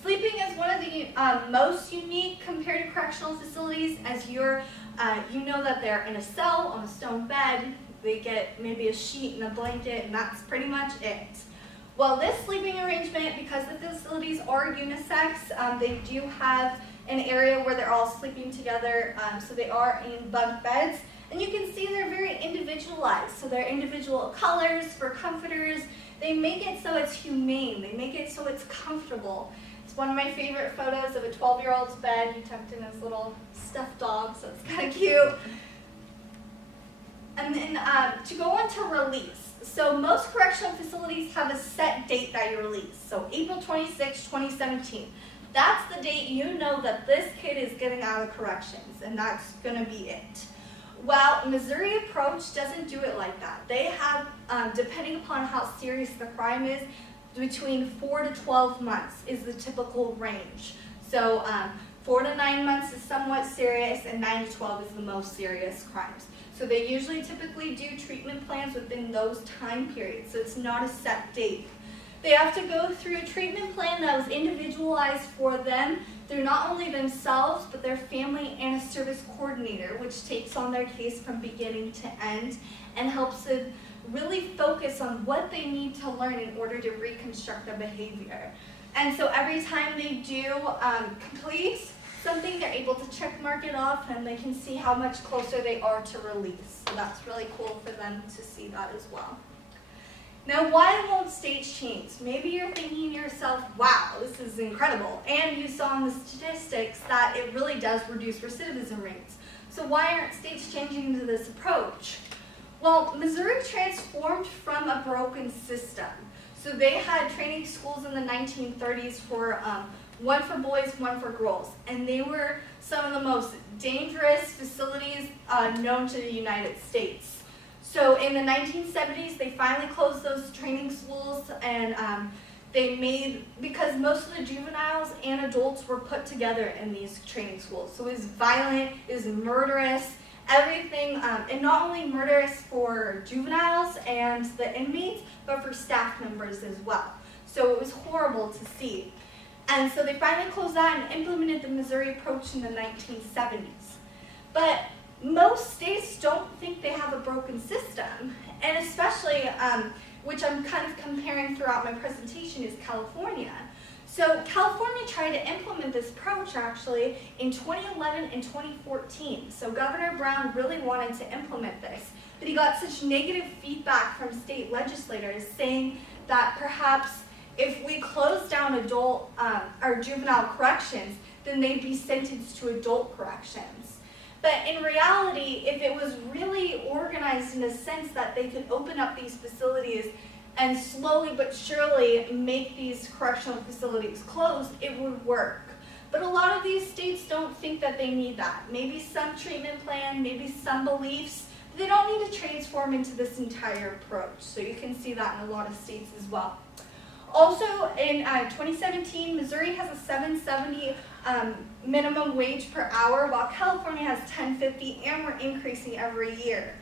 Sleeping is one of the most unique compared to correctional facilities, as you know that they're in a cell on a stone bed. They get maybe a sheet and a blanket, and that's pretty much it. Well, this sleeping arrangement, because the facilities are unisex, they do have an area where they're all sleeping together, so they are in bunk beds. And you can see they're very individualized, so they're individual colors for comforters. They make it so it's humane, they make it so it's comfortable. It's one of my favorite photos of a 12-year-old's bed. He tucked in his little stuffed dog, so it's kind of cute. And then to go on to release. So most correctional facilities have a set date that you release. So April 26, 2017. That's the date you know that this kid is getting out of corrections, and that's going to be it. Well, Missouri approach doesn't do it like that. They have, depending upon how serious the crime is, between 4 to 12 months is the typical range. So 4 to 9 months is somewhat serious, and 9 to 12 is the most serious crimes. So they usually typically do treatment plans within those time periods, so it's not a set date. They have to go through a treatment plan that was individualized for them through not only themselves, but their family and a service coordinator, which takes on their case from beginning to end and helps them really focus on what they need to learn in order to reconstruct their behavior. And so every time they do complete something, they're able to check mark it off, and they can see how much closer they are to release. So that's really cool for them to see that as well. Now, why won't states change? Maybe you're thinking to yourself, wow, this is incredible. And you saw in the statistics that it really does reduce recidivism rates. So why aren't states changing to this approach? Well, Missouri transformed from a broken system. So they had training schools in the 1930s for one for boys, one for girls. And they were some of the most dangerous facilities known to the United States. So in the 1970s, they finally closed those training schools, and because most of the juveniles and adults were put together in these training schools. So it was violent, it was murderous, everything, and not only murderous for juveniles and the inmates, but for staff members as well. So it was horrible to see. And so they finally closed that and implemented the Missouri approach in the 1970s. But most states don't think they have a broken system, and especially, which I'm kind of comparing throughout my presentation, is California. So California tried to implement this approach actually in 2011 and 2014. So Governor Brown really wanted to implement this, but he got such negative feedback from state legislators saying that perhaps if we close down adult or juvenile corrections, then they'd be sentenced to adult corrections. But in reality, if it was really organized in a sense that they could open up these facilities and slowly but surely make these correctional facilities closed, it would work. But a lot of these states don't think that they need that. Maybe some treatment plan, maybe some beliefs, but they don't need to transform into this entire approach. So you can see that in a lot of states as well. Also, in 2017, Missouri has a $7.70 minimum wage per hour, while California has $10.50, and we're increasing every year.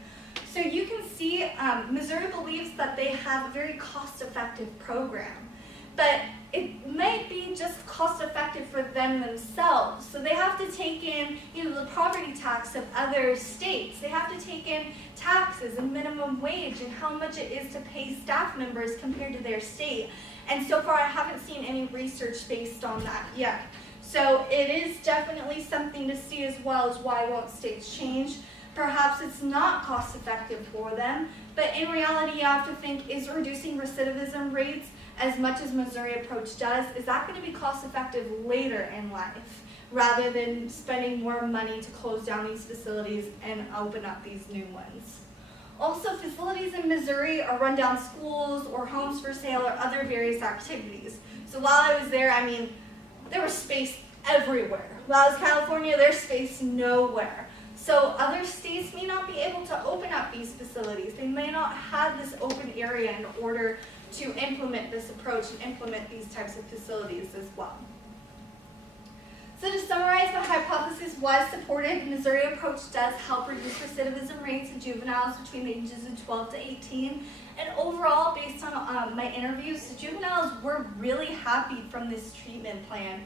So you can see Missouri believes that they have a very cost-effective program, but it might be just cost-effective for them themselves. So they have to take in, the property tax of other states. They have to take in taxes and minimum wage and how much it is to pay staff members compared to their state. And so far, I haven't seen any research based on that yet. So it is definitely something to see, as well as why won't states change. Perhaps it's not cost effective for them, but in reality, you have to think, is reducing recidivism rates as much as Missouri approach does, is that going to be cost effective later in life, rather than spending more money to close down these facilities and open up these new ones? Also, facilities in Missouri are rundown schools or homes for sale or other various activities. So while I was there, there was space everywhere. While I was in California, there's space nowhere. So other states may not be able to open up these facilities. They may not have this open area in order to implement this approach and implement these types of facilities as well. So to summarize, the hypothesis was supported. The Missouri approach does help reduce recidivism rates in juveniles between the ages of 12 to 18. And overall, based on my interviews, the juveniles were really happy from this treatment plan.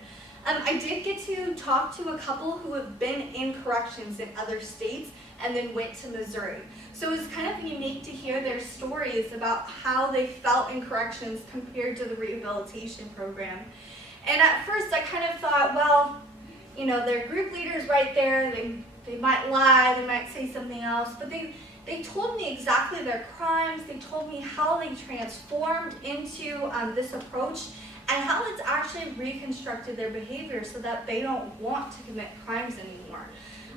I did get to talk to a couple who have been in corrections in other states and then went to Missouri. So it was kind of unique to hear their stories about how they felt in corrections compared to the rehabilitation program. And at first I kind of thought, well, their group leader's right there, they might lie, they might say something else, but they told me exactly their crimes, they told me how they transformed into this approach, and how it's actually reconstructed their behavior so that they don't want to commit crimes anymore.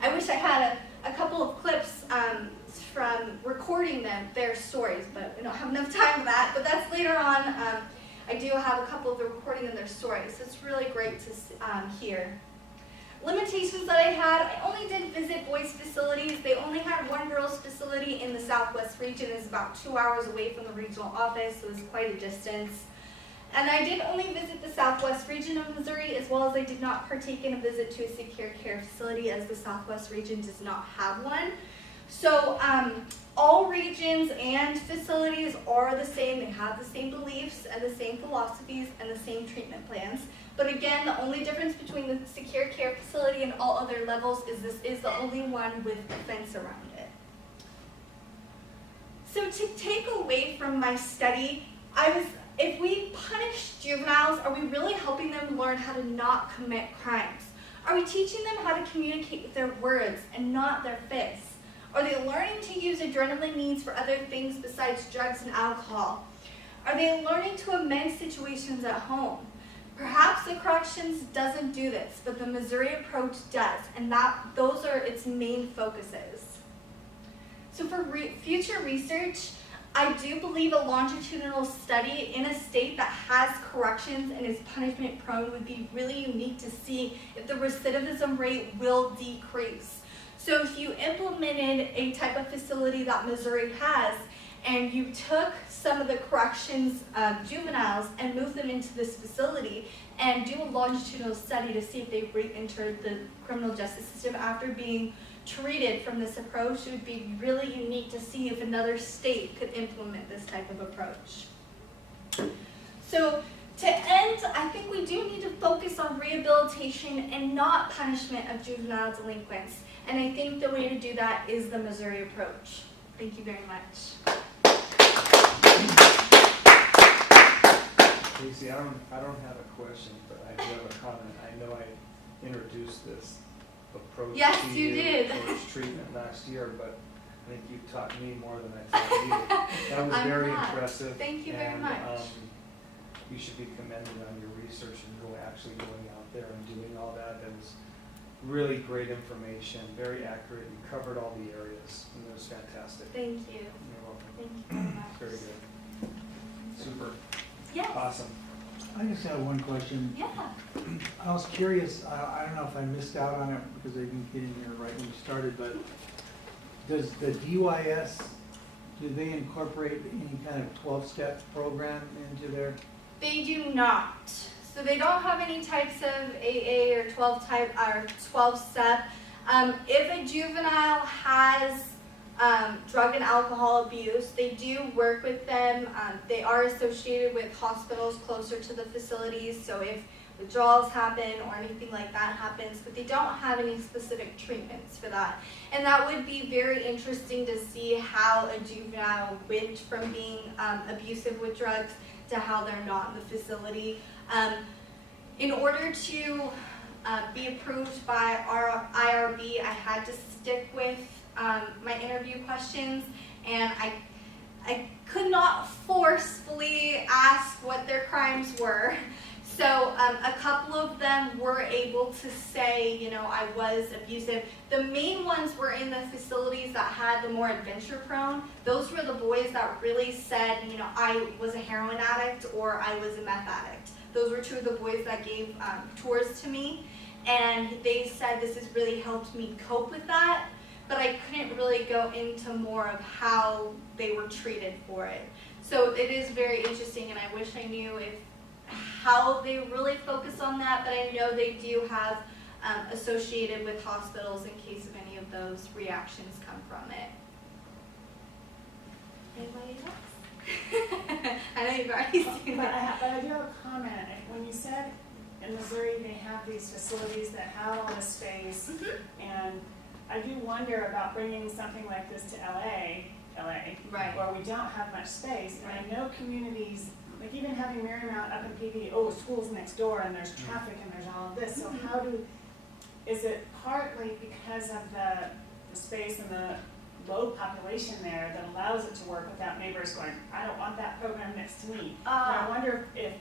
I wish I had a couple of clips from recording their stories, but we don't have enough time for that, but that's later on. I do have a couple of the recording of their stories, so it's really great to hear. Limitations that I had, I only did visit boys' facilities. They only had one girls' facility in the Southwest region. It's about 2 hours away from the regional office, so it was quite a distance. And I did only visit the Southwest region of Missouri, as well as I did not partake in a visit to a secure care facility, as the Southwest region does not have one. So all regions and facilities are the same. They have the same beliefs and the same philosophies and the same treatment plans. But again, the only difference between the secure care facility and all other levels is this is the only one with a fence around it. So to take away from my study, if we punish juveniles, are we really helping them learn how to not commit crimes? Are we teaching them how to communicate with their words and not their fists? Are they learning to use adrenaline needs for other things besides drugs and alcohol? Are they learning to amend situations at home? Perhaps the corrections doesn't do this, but the Missouri approach does, and those are its main focuses. So for future research, I do believe a longitudinal study in a state that has corrections and is punishment prone would be really unique to see if the recidivism rate will decrease. So if you implemented a type of facility that Missouri has, and you took some of the corrections juveniles and moved them into this facility and do a longitudinal study to see if they re-entered the criminal justice system after being treated from this approach, it would be really unique to see if another state could implement this type of approach. So to end, I think we do need to focus on rehabilitation and not punishment of juvenile delinquents. And I think the way to do that is the Missouri approach. Thank you very much. Casey, I don't have a question, but I do have a comment. I know I introduced this approach Yes, to you did. towards treatment last year, but I think you taught me more than I taught you. That was I'm very glad. impressive. Thank you very much. You should be commended on your research and actually going out there and doing all that. That was really great information, very accurate. You covered all the areas, and it was fantastic. Thank you. You're welcome. Thank you very much. Very good. Super. Yes. Awesome. I just have one question. Yeah. I was curious, I don't know if I missed out on it because I didn't get in here right when you started, but does the DYS, do they incorporate any kind of 12-step program into their? They do not. So they don't have any types of AA or 12-step. If a juvenile has drug and alcohol abuse, they do work with them. They are associated with hospitals closer to the facilities, so if withdrawals happen or anything like that happens, but they don't have any specific treatments for that. And that would be very interesting to see how a juvenile went from being abusive with drugs to how they're not in the facility. In order to be approved by our IRB, I had to stick with my interview questions, and I could not forcefully ask what their crimes were. So a couple of them were able to say, you know, I was abusive. The main ones were in the facilities that had the more adventure prone. Those were the boys that really said, you know, I was a heroin addict or I was a meth addict. Those were two of the boys that gave tours to me, and they said this has really helped me cope with that, but I couldn't really go into more of how they were treated for it. So it is very interesting, and I wish I knew how they really focus on that, but I know they do have associated with hospitals in case of any of those reactions come from it. Anybody else? I know you've already seen But it. I do have a comment. When you said in Missouri they have these facilities that have all this space, and I do wonder about bringing something like this to LA, Right. where we don't have much space. And Right. I know communities, like even having Marymount up in PV, oh, school's next door and there's traffic and there's all of this. So is it partly because of the space and the low population there that allows it to work without neighbors going, I don't want that program next to me? And I wonder if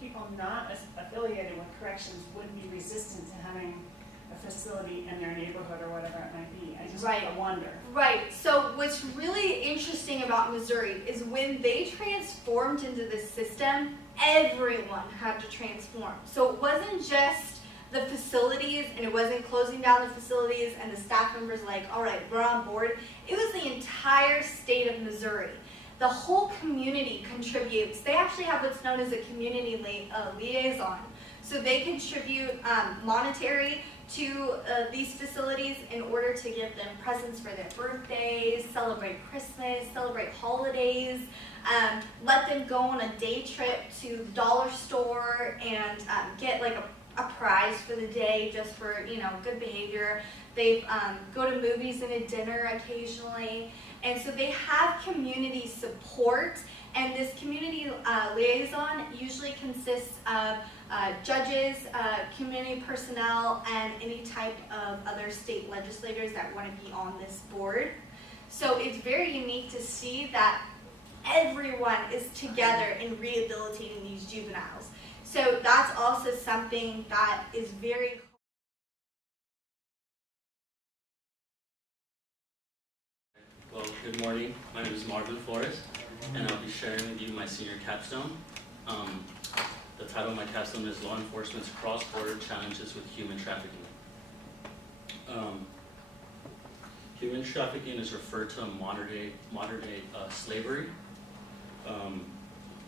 people not affiliated with corrections would be resistant to having a facility in their neighborhood or whatever it might be. I just wonder. Right. So what's really interesting about Missouri is when they transformed into this system, everyone had to transform. So it wasn't just the facilities, and it wasn't closing down the facilities and the staff members like, all right, we're on board. It was the entire state of Missouri. The whole community contributes. They actually have what's known as a community liaison. So they contribute monetary to these facilities in order to give them presents for their birthdays, celebrate Christmas, celebrate holidays, let them go on a day trip to the dollar store and get like a prize for the day just for, you know, good behavior. They go to movies and a dinner occasionally. And so they have community support, and this community liaison usually consists of judges, community personnel, and any type of other state legislators that want to be on this board. So it's very unique to see that everyone is together in rehabilitating these juveniles. So that's also something that is very Well, good morning. My name is Marvin Flores. and I'll be sharing with you my senior capstone. The title of my capstone is Law Enforcement's Cross-Border Challenges with Human Trafficking. Human trafficking is referred to in modern day slavery.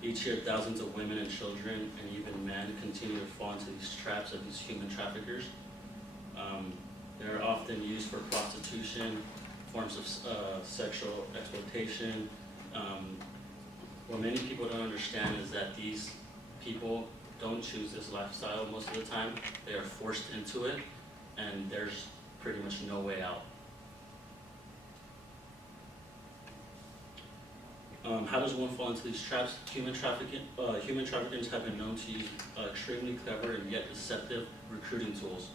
Each year, thousands of women and children and even men continue to fall into these traps of these human traffickers. They're often used for prostitution, forms of sexual exploitation. What many people don't understand is that these people don't choose this lifestyle most of the time. They are forced into it, and there's pretty much no way out. How does one fall into these traps? Human traffickers have been known to use extremely clever and yet deceptive recruiting tools.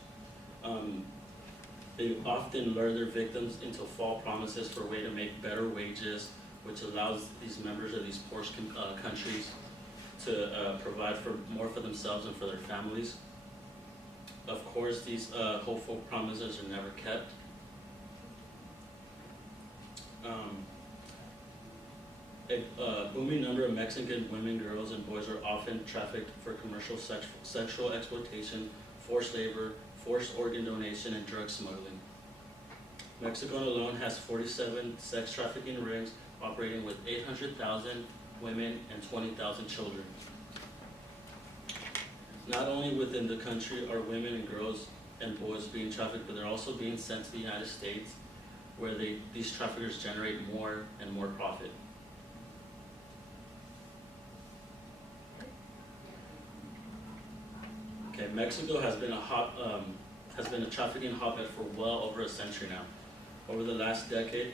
They often lure their victims into false promises for a way to make better wages, which allows these members of these poor countries to provide more for themselves and for their families. Of course, these hopeful promises are never kept. A booming number of Mexican women, girls, and boys are often trafficked for commercial sexual exploitation, forced labor, forced organ donation, and drug smuggling. Mexico alone has 47 sex trafficking rings operating with 800,000 women and 20,000 children. Not only within the country are women and girls and boys being trafficked, but they're also being sent to the United States, where these traffickers generate more and more profit. Okay, Mexico has been a trafficking hotbed for well over a century now. Over the last decade,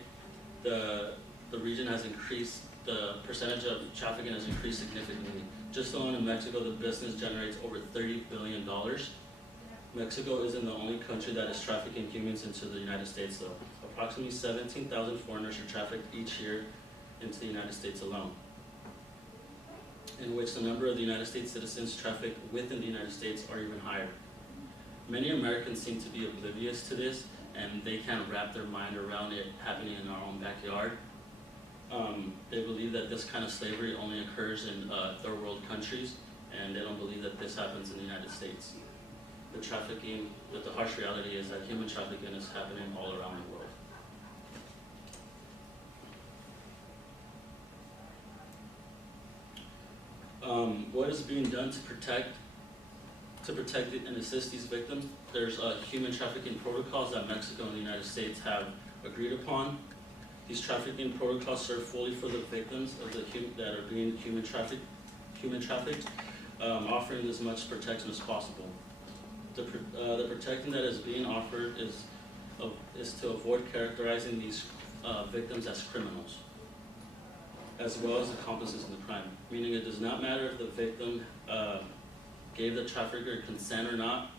the region has increased, the percentage of trafficking has increased significantly. Just alone in Mexico, the business generates over $30 billion. Mexico isn't the only country that is trafficking humans into the United States though. Approximately 17,000 foreigners are trafficked each year into the United States alone, in which the number of the United States citizens trafficked within the United States are even higher. Many Americans seem to be oblivious to this, and they can't wrap their mind around it happening in our own backyard. They believe that this kind of slavery only occurs in third world countries, and they don't believe that this happens in the United States. The harsh reality is that human trafficking is happening all around the world. What is being done to protect and assist these victims? There's human trafficking protocols that Mexico and the United States have agreed upon. These trafficking protocols serve fully for the victims of that are being human trafficked, offering as much protection as possible. The protection that is being offered is to avoid characterizing these victims as criminals, as well as accomplices in the crime. Meaning it does not matter if the victim gave the trafficker consent or not.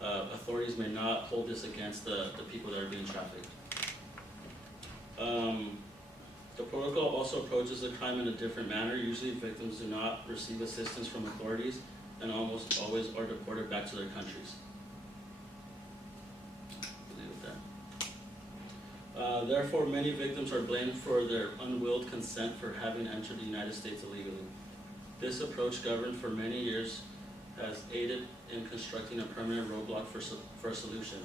Authorities may not hold this against the people that are being trafficked. The protocol also approaches the crime in a different manner. Usually victims do not receive assistance from authorities and almost always are deported back to their countries. Therefore, many victims are blamed for their unwilled consent for having entered the United States illegally. This approach, governed for many years, has aided in constructing a permanent roadblock for a solution.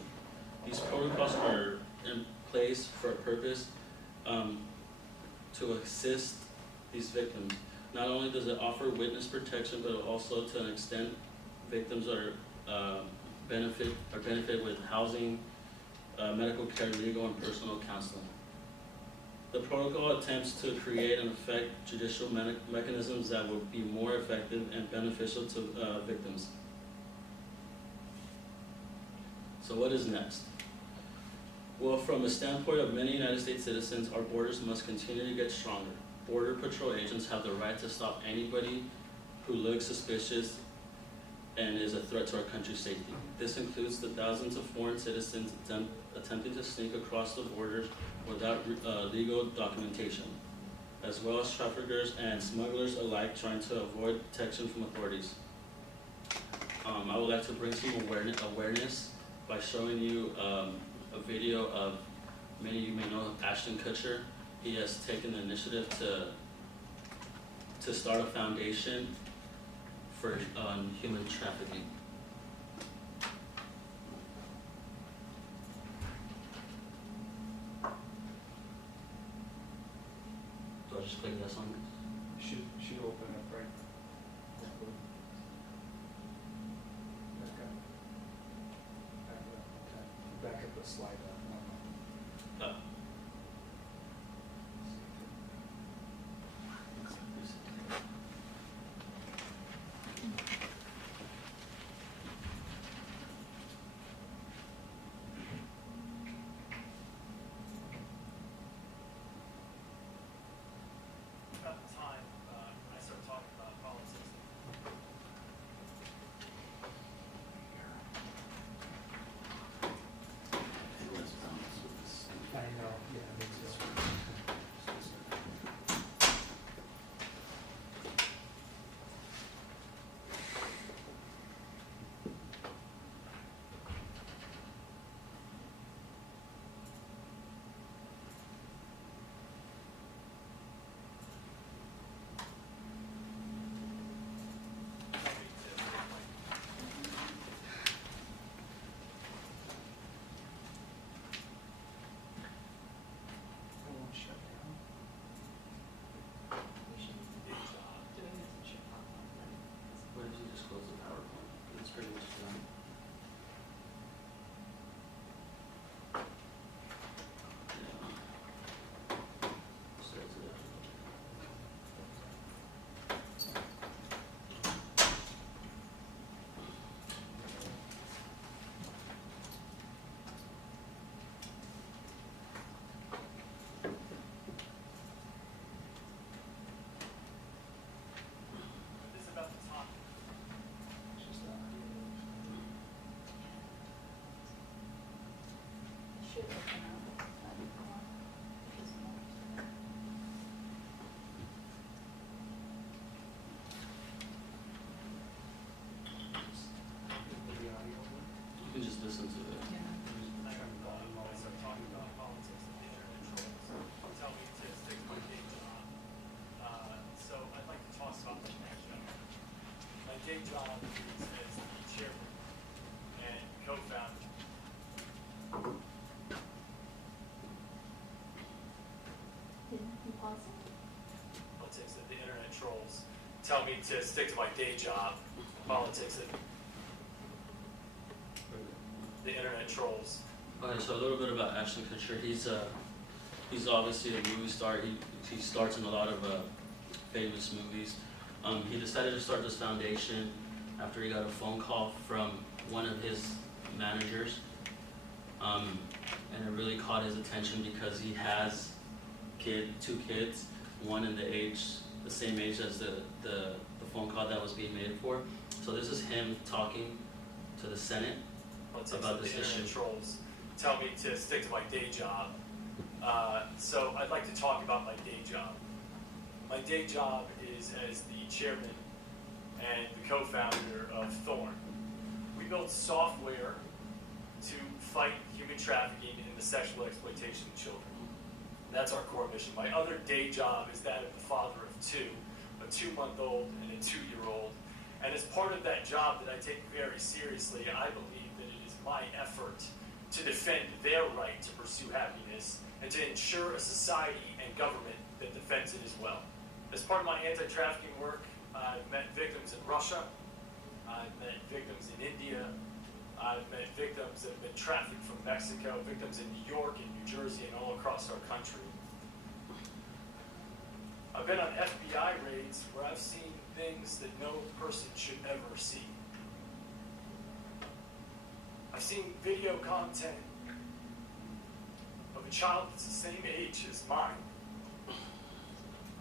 These protocols are in place for a purpose, to assist these victims. Not only does it offer witness protection, but also to an extent, victims are benefited with housing, medical care, legal and personal counseling. The protocol attempts to create and effect judicial mechanisms that will be more effective and beneficial to victims. So what is next? Well, from the standpoint of many United States citizens, our borders must continue to get stronger. Border Patrol agents have the right to stop anybody who looks suspicious and is a threat to our country's safety. This includes the thousands of foreign citizens attempting to sneak across the borders without legal documentation, as well as traffickers and smugglers alike trying to avoid detection from authorities. I would like to bring some awareness by showing you a video of, many of you may know Ashton Kutcher. he has taken the initiative to start a foundation for human trafficking. Do I just click this on this? Should open up right. Back up the slide. Oh. About the time I started talking about politics. I know, yeah, me too. It won't shut down. What if you just close the PowerPoint? It's pretty much done. Yeah. Starts it out. This is about the time. It's just that. Should open up. Will the audio work? You can just listen to it. I started talking about politics and the internet trolls. Tell me to stick to my day job. So I'd like to talk about my day job. My day job is as the chairman and co-founder. Politics and the internet trolls. Tell me to stick to my day job. Politics and the internet trolls. Okay, so a little bit about Ashton Kutcher. He's obviously a movie star. He starts in a lot of famous movies. He decided to start this foundation after he got a phone call from one of his managers, and it really caught his attention because he has two kids, one in the same age as the phone call that was being made for. So this is him talking to the Senate Politics about and this the internet issue. trolls. Tell me to stick to my day job. So I'd like to talk about my day job. My day job is as the chairman and the co-founder of Thorn. We build software to fight human trafficking and the sexual exploitation of children. That's our core mission. My other day job is that of the father of two, a 2-month-old and a 2-year-old. And as part of that job that I take very seriously, I believe that it is my effort to defend their right to pursue happiness and to ensure a society and government that defends it as well. As part of my anti-trafficking work, I've met victims in Russia, I've met victims in India, I've met victims that have been trafficked from Mexico, victims in New York and New Jersey and all across our country. I've been on FBI raids where I've seen things that no person should ever see. I've seen video content of a child that's the same age as mine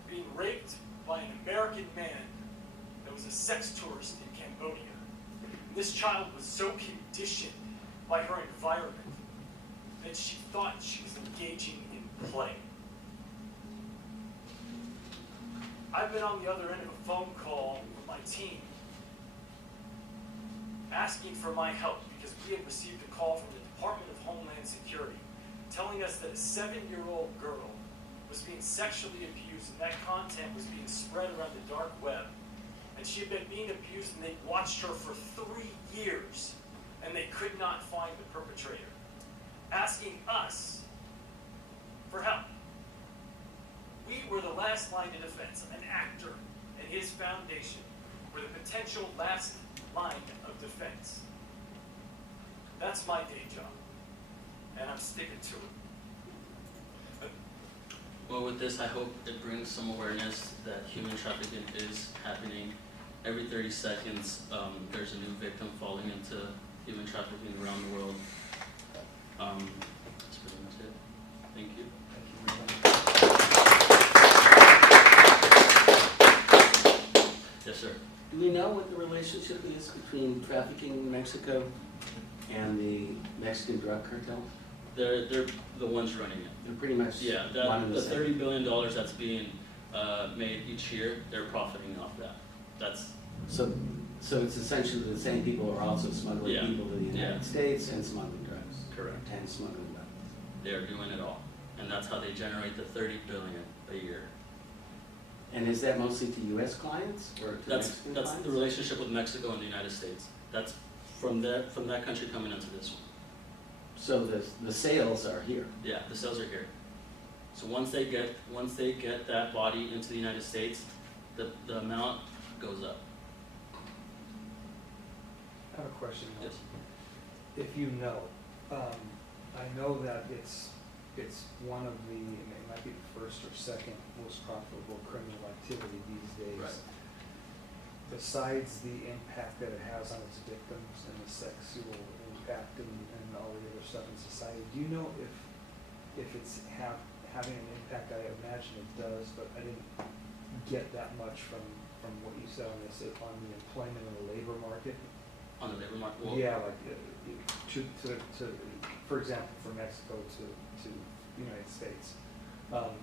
being raped by an American man that was a sex tourist in Cambodia. And this child was so conditioned by her environment that she thought she was engaging in play. I've been on the other end of a phone call with my team asking for my help because we had received a call from the Department of Homeland Security telling us that a 7-year-old girl was being sexually abused, and that content was being spread around the dark web. And she had been being abused, and they watched her for 3 years, and they could not find the perpetrator, asking us for help. We were the last line of defense. An actor and his foundation were the potential last line of defense. That's my day job, and I'm sticking to it. Well, with this, I hope it brings some awareness that human trafficking is happening. Every 30 seconds, there's a new victim falling into human trafficking around the world. That's pretty much it. Thank you. Yes, sir. Do we know what the relationship is between trafficking in Mexico and the Mexican drug cartel? They're the ones running it. They're pretty much Yeah, one and the the same. $30 billion that's being made each year, they're profiting off that. That's So it's essentially the same people who are also smuggling Yeah. people to the United Yeah. States and smuggling drugs. correct. And smuggling weapons. They're doing it all, and that's how they generate the $30 billion a year. And is that mostly to U.S. clients or to That's Mexican that's clients? the relationship with Mexico and the United States. That's from that country coming into this one. So the sales are here. Yeah, the sales are here. So once they get that body into the United States, the amount goes up. I have a question. Yes. If you know, I know that it's one of the, it might be the first or second most profitable criminal activity these days. Right. Besides the impact that it has on its victims and the sexual impact and all the other stuff in society, do you know if it's having an impact? I imagine it does, but I didn't get that much from what you said on this, on the employment and the labor market. On the labor market. Well, Yeah, like, to, for example, from Mexico to the United States,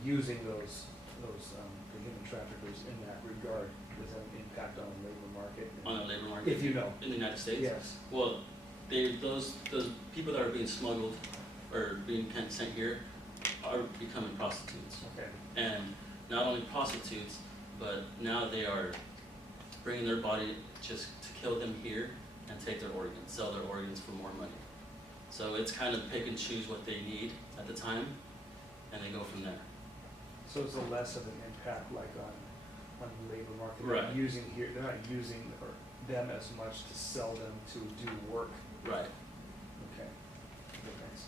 using those the human traffickers in that regard, does that have an impact on the labor market? on the labor market. If you know. In the United States. Yes. Well, those people that are being smuggled or being sent here are becoming prostitutes. Okay. And not only prostitutes, but now they are bringing their body just to kill them here and take their organs, sell their organs for more money. So it's kind of pick and choose what they need at the time, and they go from there. So it's a less of an impact like on the labor market. Right. They're not using them as much to sell them to do work. Right. Okay. Okay, thanks.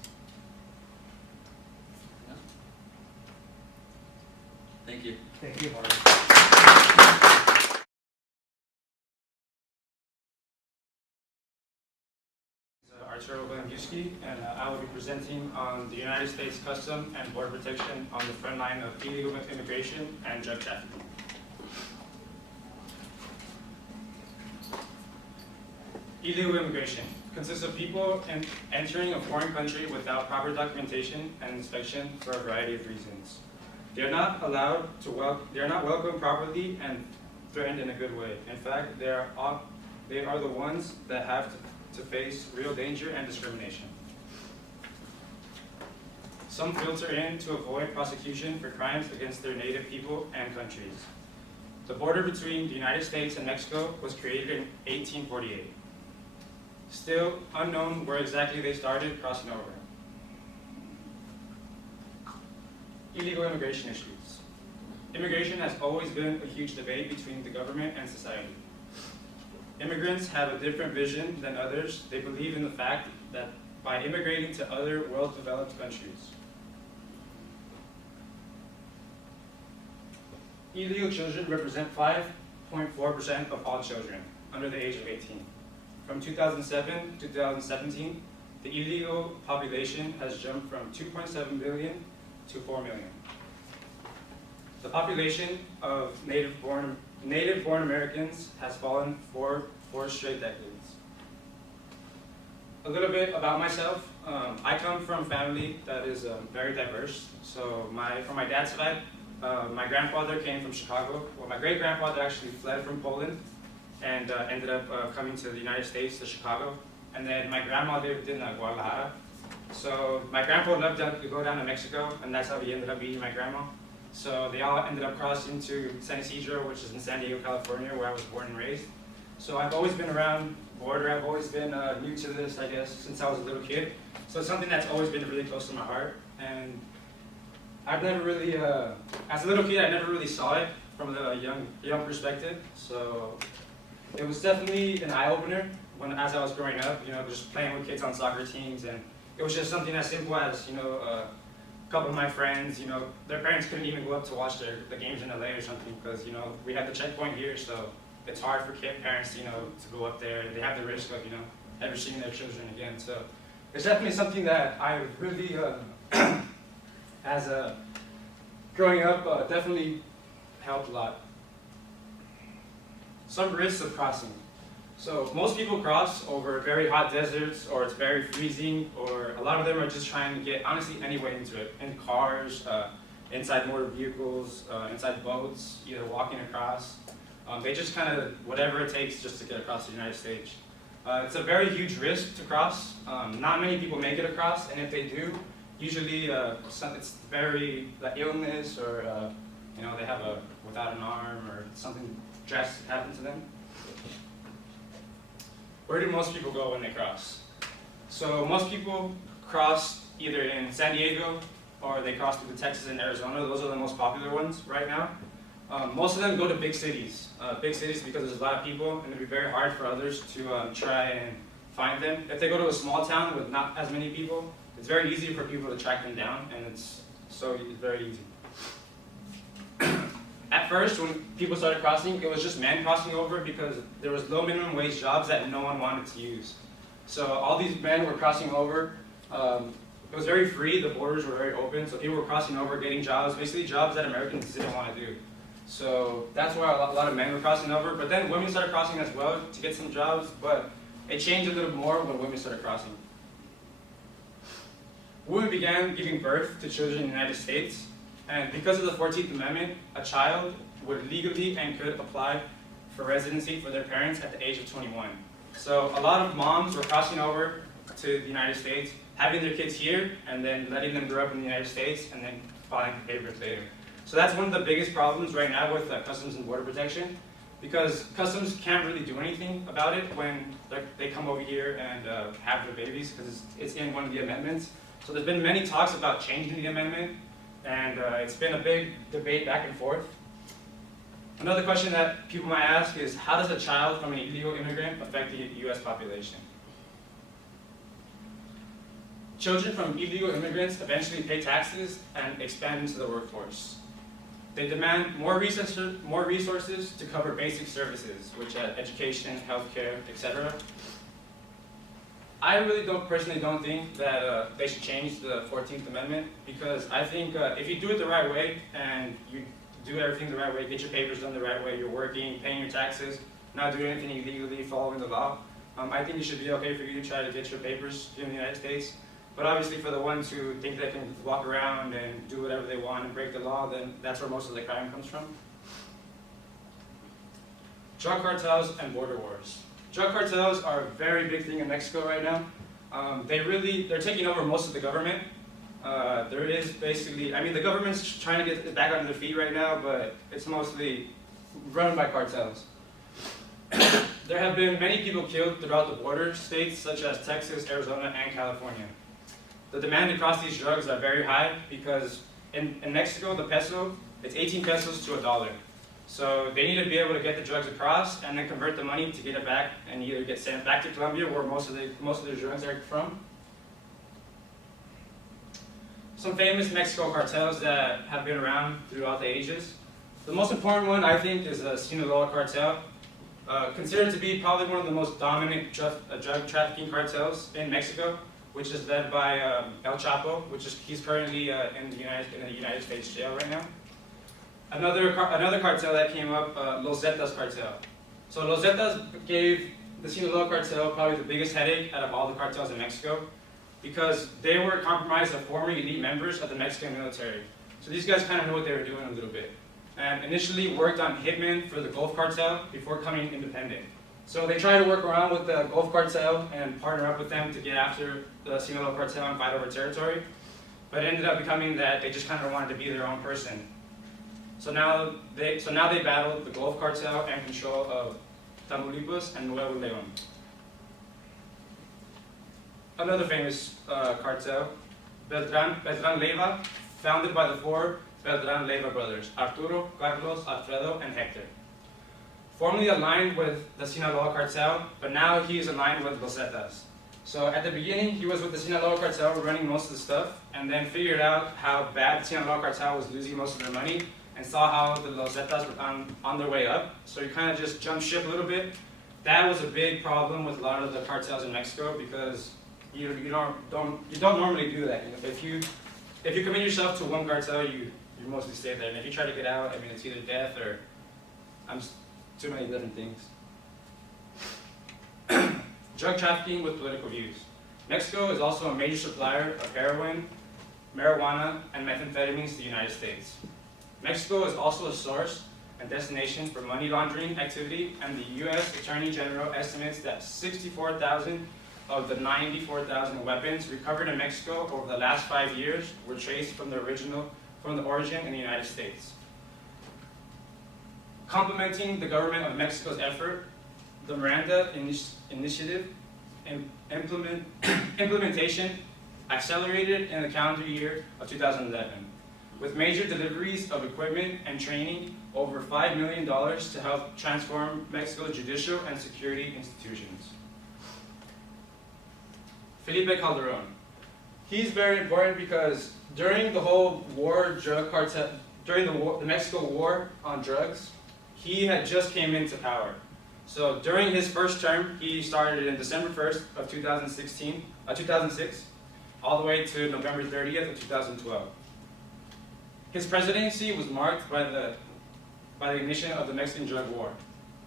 Yeah. Thank you. Thank you, Marty. Arturo Glenbuski, and I will be presenting on the United States Custom and Border Protection on the front line of illegal immigration and drug trafficking. Illegal immigration consists of people entering a foreign country without proper documentation and inspection for a variety of reasons. They are not allowed to they are not welcomed properly and threatened in a good way. In fact, they are the ones that have to face real danger and discrimination. Some filter in to avoid prosecution for crimes against their native people and countries. The border between the United States and Mexico was created in 1848. Still unknown where exactly they started crossing over. Illegal immigration issues. Immigration has always been a huge debate between the government and society. Immigrants have a different vision than others. They believe in the fact that by immigrating to other well-developed countries. Illegal children represent 5.4% of all children under the age of 18. From 2007 to 2017, the illegal population has jumped from 2.7 million to 4 million. The population of native-born Americans has fallen for 4 straight decades. A little bit about myself. I come from a family that is very diverse. So from my dad's side, my grandfather came from Chicago. Well, my great-grandfather actually fled from Poland and ended up coming to the United States, to Chicago. And then my grandma lived in Guadalajara. So my grandpa loved to go down to Mexico, and that's how he ended up meeting my grandma. So they all ended up crossing to San Isidro, which is in San Diego, California, where I was born and raised. So I've always been around border. I've always been new to this, I guess, since I was a little kid. So it's something that's always been really close to my heart. And I've never really, as a little kid, I never really saw it from the young perspective. So it was definitely an eye-opener as I was growing up, just playing with kids on soccer teams. And it was just something as simple as, a couple of my friends, their parents couldn't even go up to watch the games in LA or something because, we had the checkpoint here, so it's hard for parents, to go up there. They have the risk of, ever seeing their children again. So it's definitely something that I really, as growing up, definitely helped a lot. Some risks of crossing. So most people cross over very hot deserts, or it's very freezing, or a lot of them are just trying to get, honestly, any way into it. In cars, inside motor vehicles, inside boats, either walking across. They just kind of, whatever it takes just to get across the United States. It's a very huge risk to cross. Not many people make it across, and if they do, usually it's very illness, or they have without an arm, or something drastic happened to them. Where do most people go when they cross? So most people cross either in San Diego, or they cross through Texas and Arizona. Those are the most popular ones right now. Most of them go to big cities. Big cities because there's a lot of people, and it'd be very hard for others to try and find them. If they go to a small town with not as many people, it's very easy for people to track them down, and it's very easy. At first, when people started crossing, it was just men crossing over because there was low minimum wage jobs that no one wanted to use. So all these men were crossing over. It was very free. The borders were very open, so people were crossing over, getting jobs, basically jobs that Americans didn't want to do. So that's why a lot of men were crossing over. But then women started crossing as well to get some jobs, but it changed a little more when women started crossing. Women began giving birth to children in the United States, and because of the 14th Amendment, a child would legally and could apply for residency for their parents at the age of 21. So a lot of moms were crossing over to the United States, having their kids here, and then letting them grow up in the United States, and then filing for papers later. So that's one of the biggest problems right now with Customs and Border Protection, because Customs can't really do anything about it when they come over here and have their babies, because it's in one of the amendments. So there's been many talks about changing the amendment, and it's been a big debate back and forth. Another question that people might ask is, how does a child from an illegal immigrant affect the U.S. population? Children from illegal immigrants eventually pay taxes and expand into the workforce. They demand more resources to cover basic services, which are education, healthcare, etc. I really personally don't think that they should change the 14th Amendment, because I think if you do it the right way and you do everything the right way, get your papers done the right way, you're working, paying your taxes, not doing anything illegally, following the law, I think it should be okay for you to try to get your papers here in the United States. But obviously for the ones who think they can walk around and do whatever they want and break the law, then that's where most of the crime comes from. Drug cartels and border wars. Drug cartels are a very big thing in Mexico right now. They're taking over most of the government. There is basically, the government's trying to get it back on their feet right now, but it's mostly run by cartels. There have been many people killed throughout the border states, such as Texas, Arizona, and California. The demand to cross these drugs are very high because in Mexico, the peso, it's 18 pesos to $1. So they need to be able to get the drugs across and then convert the money to get it back and either get sent back to Colombia, where most of the drugs are from. Some famous Mexico cartels that have been around throughout the ages. The most important one, I think, is the Sinaloa cartel. Considered to be probably one of the most dominant drug trafficking cartels in Mexico, which is led by El Chapo, he's currently in the United States jail right now. Another cartel that came up, Los Zetas cartel. So Los Zetas gave the Sinaloa cartel probably the biggest headache out of all the cartels in Mexico, because they were compromised of former elite members of the Mexican military. So these guys kind of knew what they were doing a little bit, and initially worked on hitmen for the Gulf cartel before coming independent. So they tried to work around with the Gulf cartel and partner up with them to get after the Sinaloa cartel and fight over territory, but it ended up becoming that they just kind of wanted to be their own person. So now they battle the Gulf Cartel and control of Tamaulipas and Nuevo Leon. Another famous cartel, Beltran Leyva, founded by the four Beltran Leyva brothers, Arturo, Carlos, Alfredo, and Hector. Formerly aligned with the Sinaloa cartel, but now he is aligned with Los Zetas. So at the beginning, he was with the Sinaloa cartel running most of the stuff, and then figured out how bad the Sinaloa cartel was losing most of their money, and saw how the Los Zetas were on their way up. So he kind of just jumped ship a little bit. That was a big problem with a lot of the cartels in Mexico, because you don't normally do that. You know, if you commit yourself to one cartel, you mostly stay there. And if you try to get out, I mean, it's either death or too many different things. Drug trafficking with political views. Mexico is also a major supplier of heroin, marijuana, and methamphetamines to the United States. Mexico is also a source and destination for money laundering activity, and the U.S. Attorney General estimates that 64,000 of the 94,000 weapons recovered in Mexico over the last 5 years were traced from the origin in the United States. Complementing the government of Mexico's effort, the Miranda Initiative implementation accelerated in the calendar year of 2011, with major deliveries of equipment and training over $5 million to help transform Mexico's judicial and security institutions. Felipe Calderon. He's very important because during the whole the Mexico war on drugs, he had just came into power. So during his first term, he started in December 1st of 2006, all the way to November 30th of 2012. His presidency was marked by the ignition of the Mexican drug war,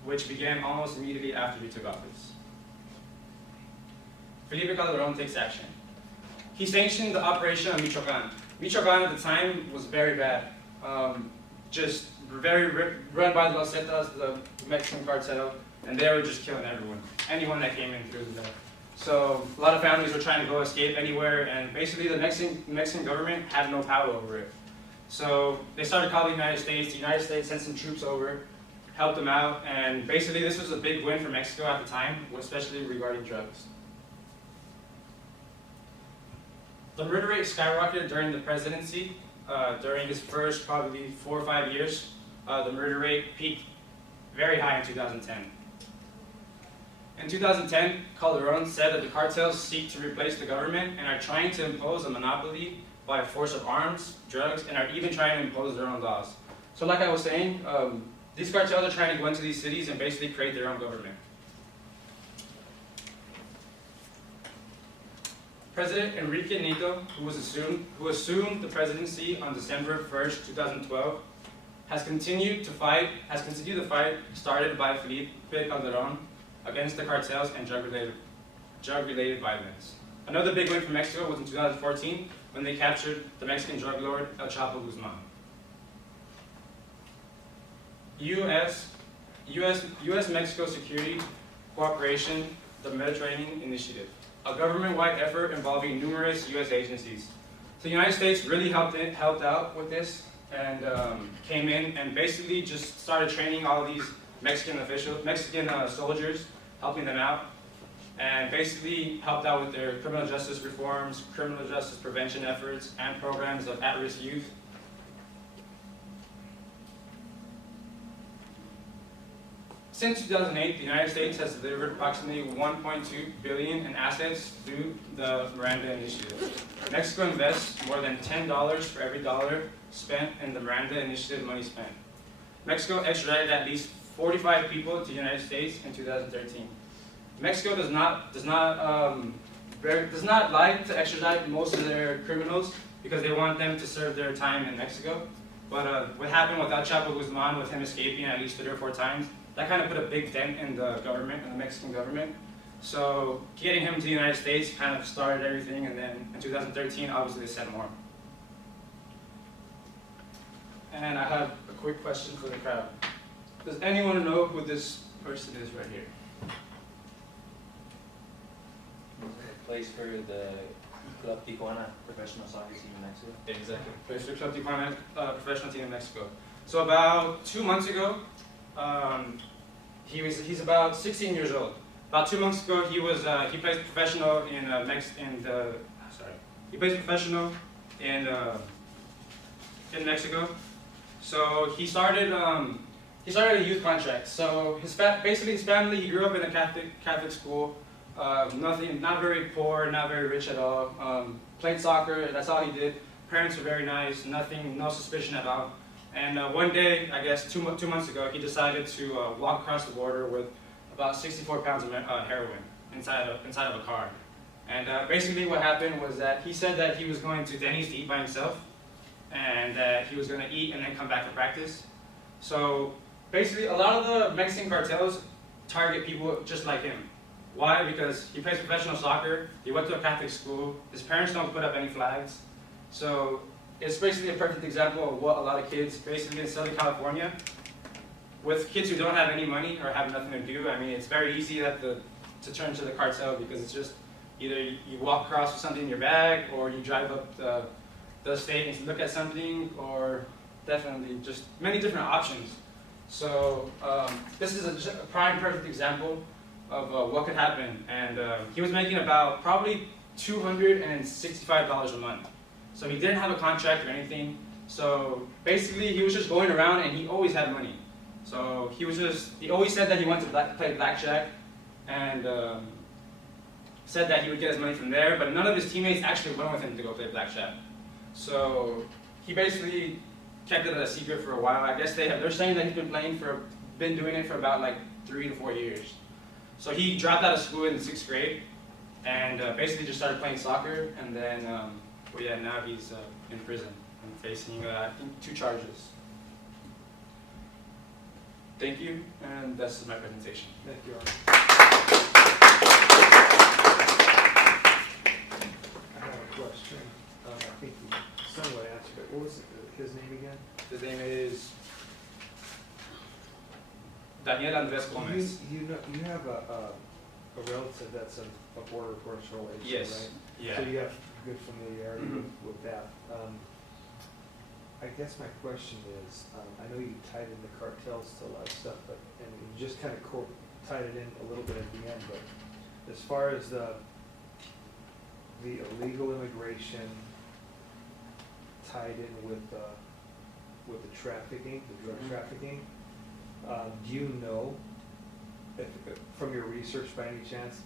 which began almost immediately after he took office. Felipe Calderon takes action. He sanctioned the operation of Michoacan. Michoacan at the time was very bad. Just run by the Los Zetas, the Mexican cartel, and they were just killing anyone that came in through the door. So a lot of families were trying to go escape anywhere, and basically the Mexican government had no power over it. So they started calling the United States. The United States sent some troops over, helped them out, and basically this was a big win for Mexico at the time, especially regarding drugs. The murder rate skyrocketed during the presidency. During his first probably 4 or 5 years, the murder rate peaked very high in 2010. In 2010, Calderon said that the cartels seek to replace the government and are trying to impose a monopoly by force of arms, drugs, and are even trying to impose their own laws. So like I was saying, these cartels are trying to go into these cities and basically create their own government. President Enrique Nieto, who assumed the presidency on December 1st, 2012, has continued the fight started by Felipe Calderon against the cartels and drug-related violence. Another big win for Mexico was in 2014 when they captured the Mexican drug lord El Chapo Guzman. U.S.-Mexico Security Cooperation, the Mediterranean Initiative, a government-wide effort involving numerous U.S. agencies. So the United States really helped out with this and came in and basically just started training all of these Mexican soldiers, helping them out, and basically helped out with their criminal justice reforms, criminal justice prevention efforts, and programs of at-risk youth. Since 2008, the United States has delivered approximately $1.2 billion in assets through the Miranda Initiative. Mexico invests more than $10 for every dollar spent in the Miranda Initiative money spent. Mexico extradited at least 45 people to the United States in 2013. Mexico does not like to extradite most of their criminals because they want them to serve their time in Mexico. But what happened with El Chapo Guzman, with him escaping at least 3 or 4 times, that kind of put a big dent in the government, in the Mexican government. So getting him to the United States kind of started everything, and then in 2013, obviously they sent more. And I have a quick question for the crowd. Does anyone know who this person is right here? Plays for the Club Tijuana professional soccer team in Mexico. Exactly. Plays for Club Tijuana professional team in Mexico. So about 2 months ago, he's about 16 years old. About 2 months ago, he plays professional he plays professional in Mexico. So he started a youth contract. So basically his family, he grew up in a Catholic school. Not very poor, not very rich at all. Played soccer, that's all he did. Parents were very nice, no suspicion about. And one day, I guess 2 months ago, he decided to walk across the border with about 64 pounds of heroin inside of a car. And basically what happened was that he said that he was going to Denny's to eat by himself, and that he was going to eat and then come back for practice. So basically a lot of the Mexican cartels target people just like him. Why? Because he plays professional soccer, he went to a Catholic school, his parents don't put up any flags. So it's basically a perfect example of what a lot of kids, basically in Southern California, with kids who don't have any money or have nothing to do, I mean, it's very easy to turn to the cartel, because it's just either you walk across with something in your bag, or you drive up the state and look at something, or definitely just many different options. So this is a prime perfect example of what could happen. And he was making about probably $265 a month. So he didn't have a contract or anything. So basically he was just going around, and he always had money. So he always said that he wanted to play blackjack, and said that he would get his money from there, but none of his teammates actually went with him to go play blackjack. So he basically kept it a secret for a while. I guess they're saying that he's been doing it for about like 3 to 4 years. So he dropped out of school in 6th grade, and basically just started playing soccer, and then now he's in prison and facing I think 2 charges. Thank you, and this is my presentation. Thank you, Art. I have a question. I think you somewhat answered it. What was his name again? His name is Daniel Andres Gomez. You have a relative that's a border patrol agent, Yes. right? Yeah. So you have good familiarity with that. I guess my question is, I know you tied in the cartels to a lot of stuff, and you just kind of tied it in a little bit at the end, but as far as the illegal immigration tied in with the trafficking, the drug trafficking, do you know, if, from your research by any chance,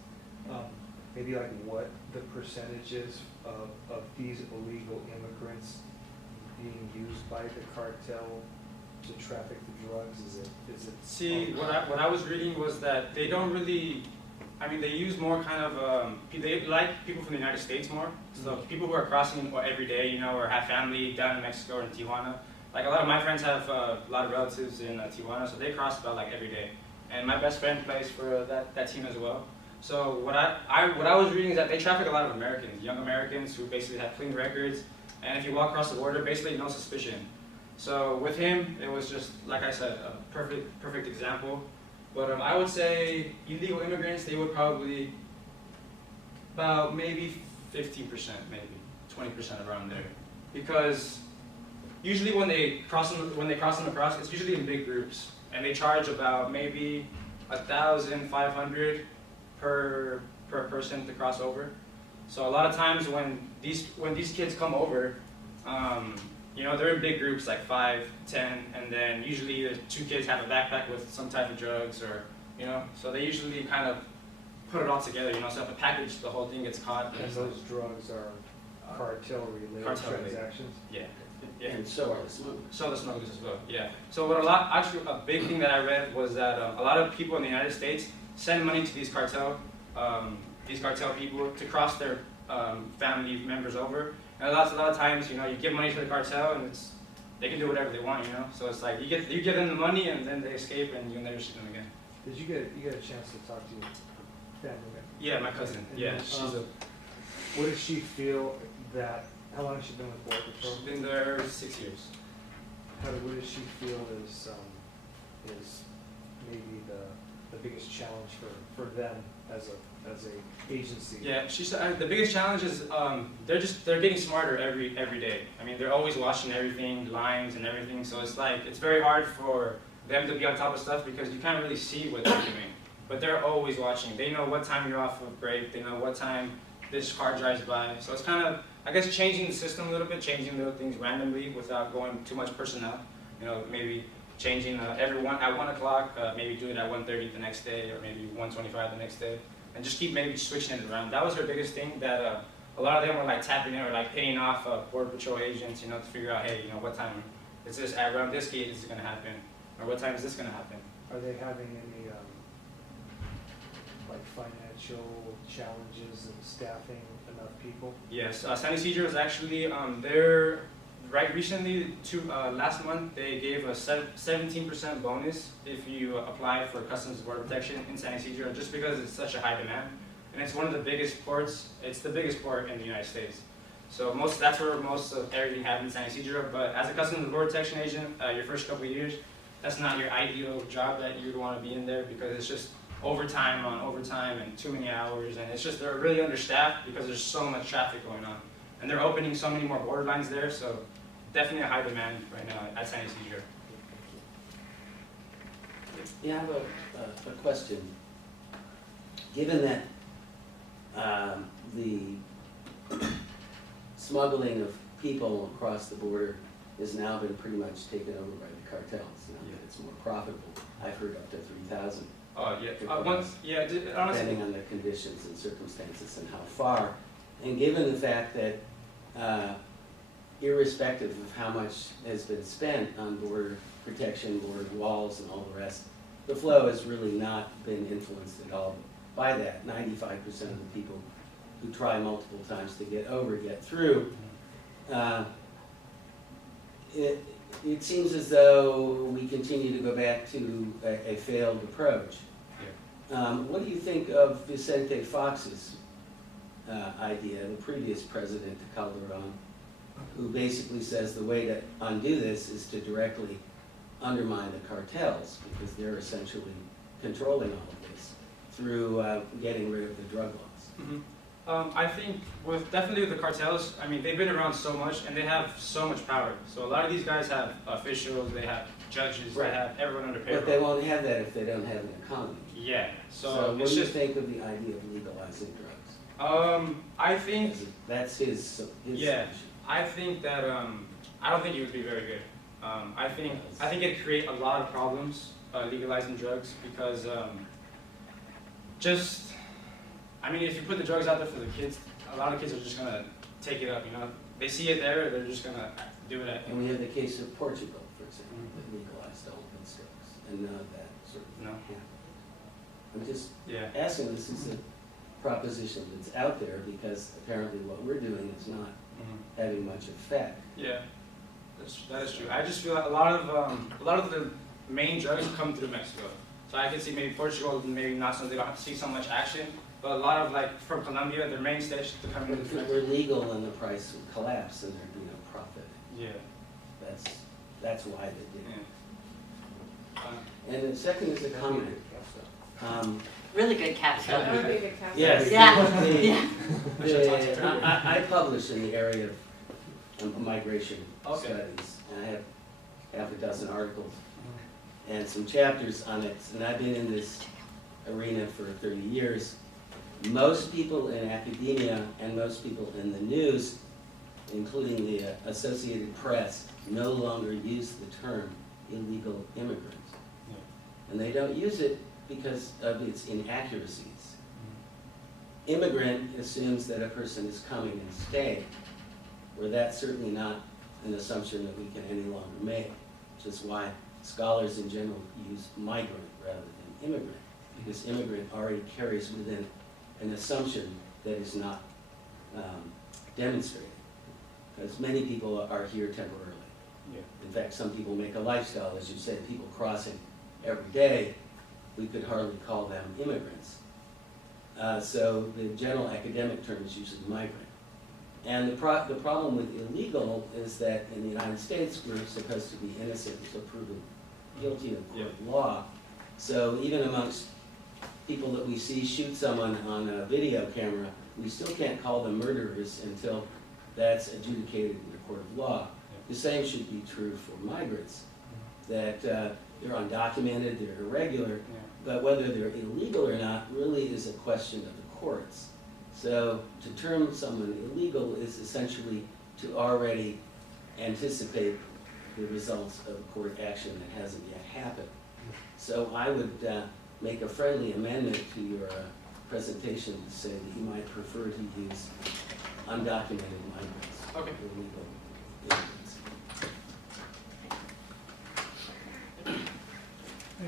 maybe like what the percentage is of these illegal immigrants being used by the cartel to traffic the drugs? Is it? See, what I was reading was that they don't really, I mean, they use more kind of, they like people from the United States more. So people who are crossing every day, or have family down in Mexico or in Tijuana. Like a lot of my friends have a lot of relatives in Tijuana, so they cross about like every day. And my best friend plays for that team as well. So what I was reading is that they traffic a lot of Americans, young Americans who basically have clean records. And if you walk across the border, basically no suspicion. So with him, it was just, like I said, a perfect example. But I would say illegal immigrants, they would probably about maybe 15%, maybe 20% around there. Because usually when they cross them across, it's usually in big groups, and they charge about maybe 1,500 per person to cross over. So a lot of times when these kids come over, they're in big groups, like 5, 10, and then usually the 2 kids have a backpack with some type of drugs, or so they usually kind of put it all together. So if a package, the whole thing gets caught. And those drugs are cartel-related transactions? Yeah. And so are the smugglers. So the smugglers as well, yeah. So a big thing that I read was that a lot of people in the United States send money to these cartel people to cross their family members over. And a lot of times, you give money to the cartel, and they can do whatever they want, So it's like you give them the money, and then they escape, and you never see them again. Did you get a chance to talk to your family member? Yeah, my cousin. And Yeah, what does she feel that? How long has she been with Border Patrol? She's been there 6 years. What does she feel is maybe the the biggest challenge for them as a agency? Yeah, she said the biggest challenge is they're getting smarter every day. I mean, they're always watching everything, lines and everything. So it's very hard for them to be on top of stuff because you can't really see what they're doing. But they're always watching. They know what time you're off of break. They know what time this car drives by. So it's kind of, I guess, changing the system a little bit, changing little things randomly without going too much personnel. You know, maybe changing everyone at 1 o'clock, maybe do it at 1:30 the next day, or maybe 1:25 the next day, and just keep maybe switching it around. That was her biggest thing. That a lot of them were like tapping in or like paying off border patrol agents, you know, to figure out, hey, you know, what time is this around this gate is going to happen, or what time is this going to happen. Are they having any like financial challenges in staffing enough people? Yes, San Ysidro is actually they're right recently last month they gave a 17% bonus if you apply for Customs and Border Protection in San Ysidro, just because it's such a high demand, and it's one of the biggest ports. It's the biggest port in the United States. So that's where most of everything happens in San Ysidro. But as a Customs and Border Protection agent, your first couple of years, that's not your ideal job that you'd want to be in there, because it's just overtime on overtime and too many hours, and it's just they're really understaffed because there's so much traffic going on, and they're opening so many more border lines there. So definitely a high demand right now at San Ysidro. Yeah, I have a question. Given that the smuggling of people across the border has now been pretty much taken over by the cartels, now that it's more profitable, I've heard up to 3,000. Oh yeah, honestly, Depending on the conditions and circumstances and how far. And given the fact that irrespective of how much has been spent on border protection, border walls and all the rest, the flow has really not been influenced at all by that. 95% of the people who try multiple times to get over get through. It seems as though we continue to go back to a failed approach. What do you think of Vicente Fox's idea, the previous president of Calderon, who basically says the way to undo this is to directly undermine the cartels, because they're essentially controlling all of this through getting rid of the drug laws? Mm-hmm. I think definitely with the cartels, I mean, they've been around so much and they have so much power. So a lot of these guys have officials, they have judges, Right. They have everyone under payroll. But they won't have that if they don't have an economy. Yeah. So So what it's do you just, think of the idea of legalizing drugs? I think That's his Yeah. solution. I think that I don't think it would be very good. I think it'd create a lot of problems legalizing drugs, because I mean, if you put the drugs out there for the kids, a lot of kids are just gonna take it up. You know, they see it there, they're just gonna do it. And we have the case of Portugal, for example, that legalized all of its drugs, and none of that sort of No. thing. I'm just Yeah. asking, this is a proposition that's out there, because apparently what we're doing is not Mhm. having much effect. Yeah. That is true. I just feel like a lot of the main drugs come through Mexico. So I could see maybe Portugal, maybe not, so they don't see so much action. But a lot of, like, from Colombia, their main stations to come But in. if it were legal and the price would collapse, then there'd be no profit. Yeah. That's why they did it. Yeah. And the second is a comment. Really good capstone. That would be a good capstone. Yes. Yeah. I publish in the area of migration Okay. studies, and I have half a dozen articles and some chapters on it, and I've been in this arena for 30 years. Most people in academia and most people in the news, including the Associated Press, no longer use the term illegal immigrants. And they don't use it because of its inaccuracies. Immigrant assumes that a person is coming and staying, where that's certainly not an assumption that we can any longer make, which is why scholars in general use migrant rather than immigrant, because immigrant already carries within an assumption that is not demonstrated, because many people are here temporarily. Yeah. In fact, some people make a lifestyle, as you said, people crossing every day. We could hardly call them immigrants. So the general academic term is usually migrant. And the problem with illegal is that in the United States, we're supposed to be innocent until proven guilty in a court of law. So even amongst people that we see shoot someone on a video camera, we still can't call them murderers until that's adjudicated in the court of law. The same should be true for migrants, that they're undocumented, they're irregular, but whether they're illegal or not really is a question of the courts. So to term someone illegal is essentially to already anticipate the results of court action that hasn't yet happened. So I would make a friendly amendment to your presentation to say that you might prefer to use undocumented migrants. Okay. Illegal immigrants. I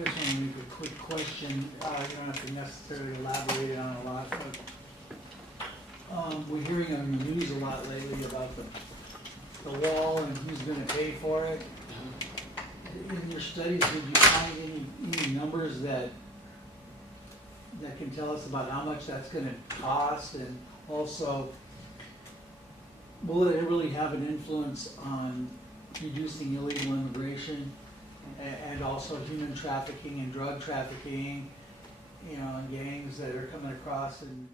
just want to make a quick question. You don't have to necessarily elaborate on it a lot, but we're hearing on the news a lot lately about the wall and who's going to pay for it. In your studies, did you find any numbers that can tell us about how much that's going to cost, and also will it really have an influence on reducing illegal immigration and also human trafficking and drug trafficking, you know, and gangs that are coming across and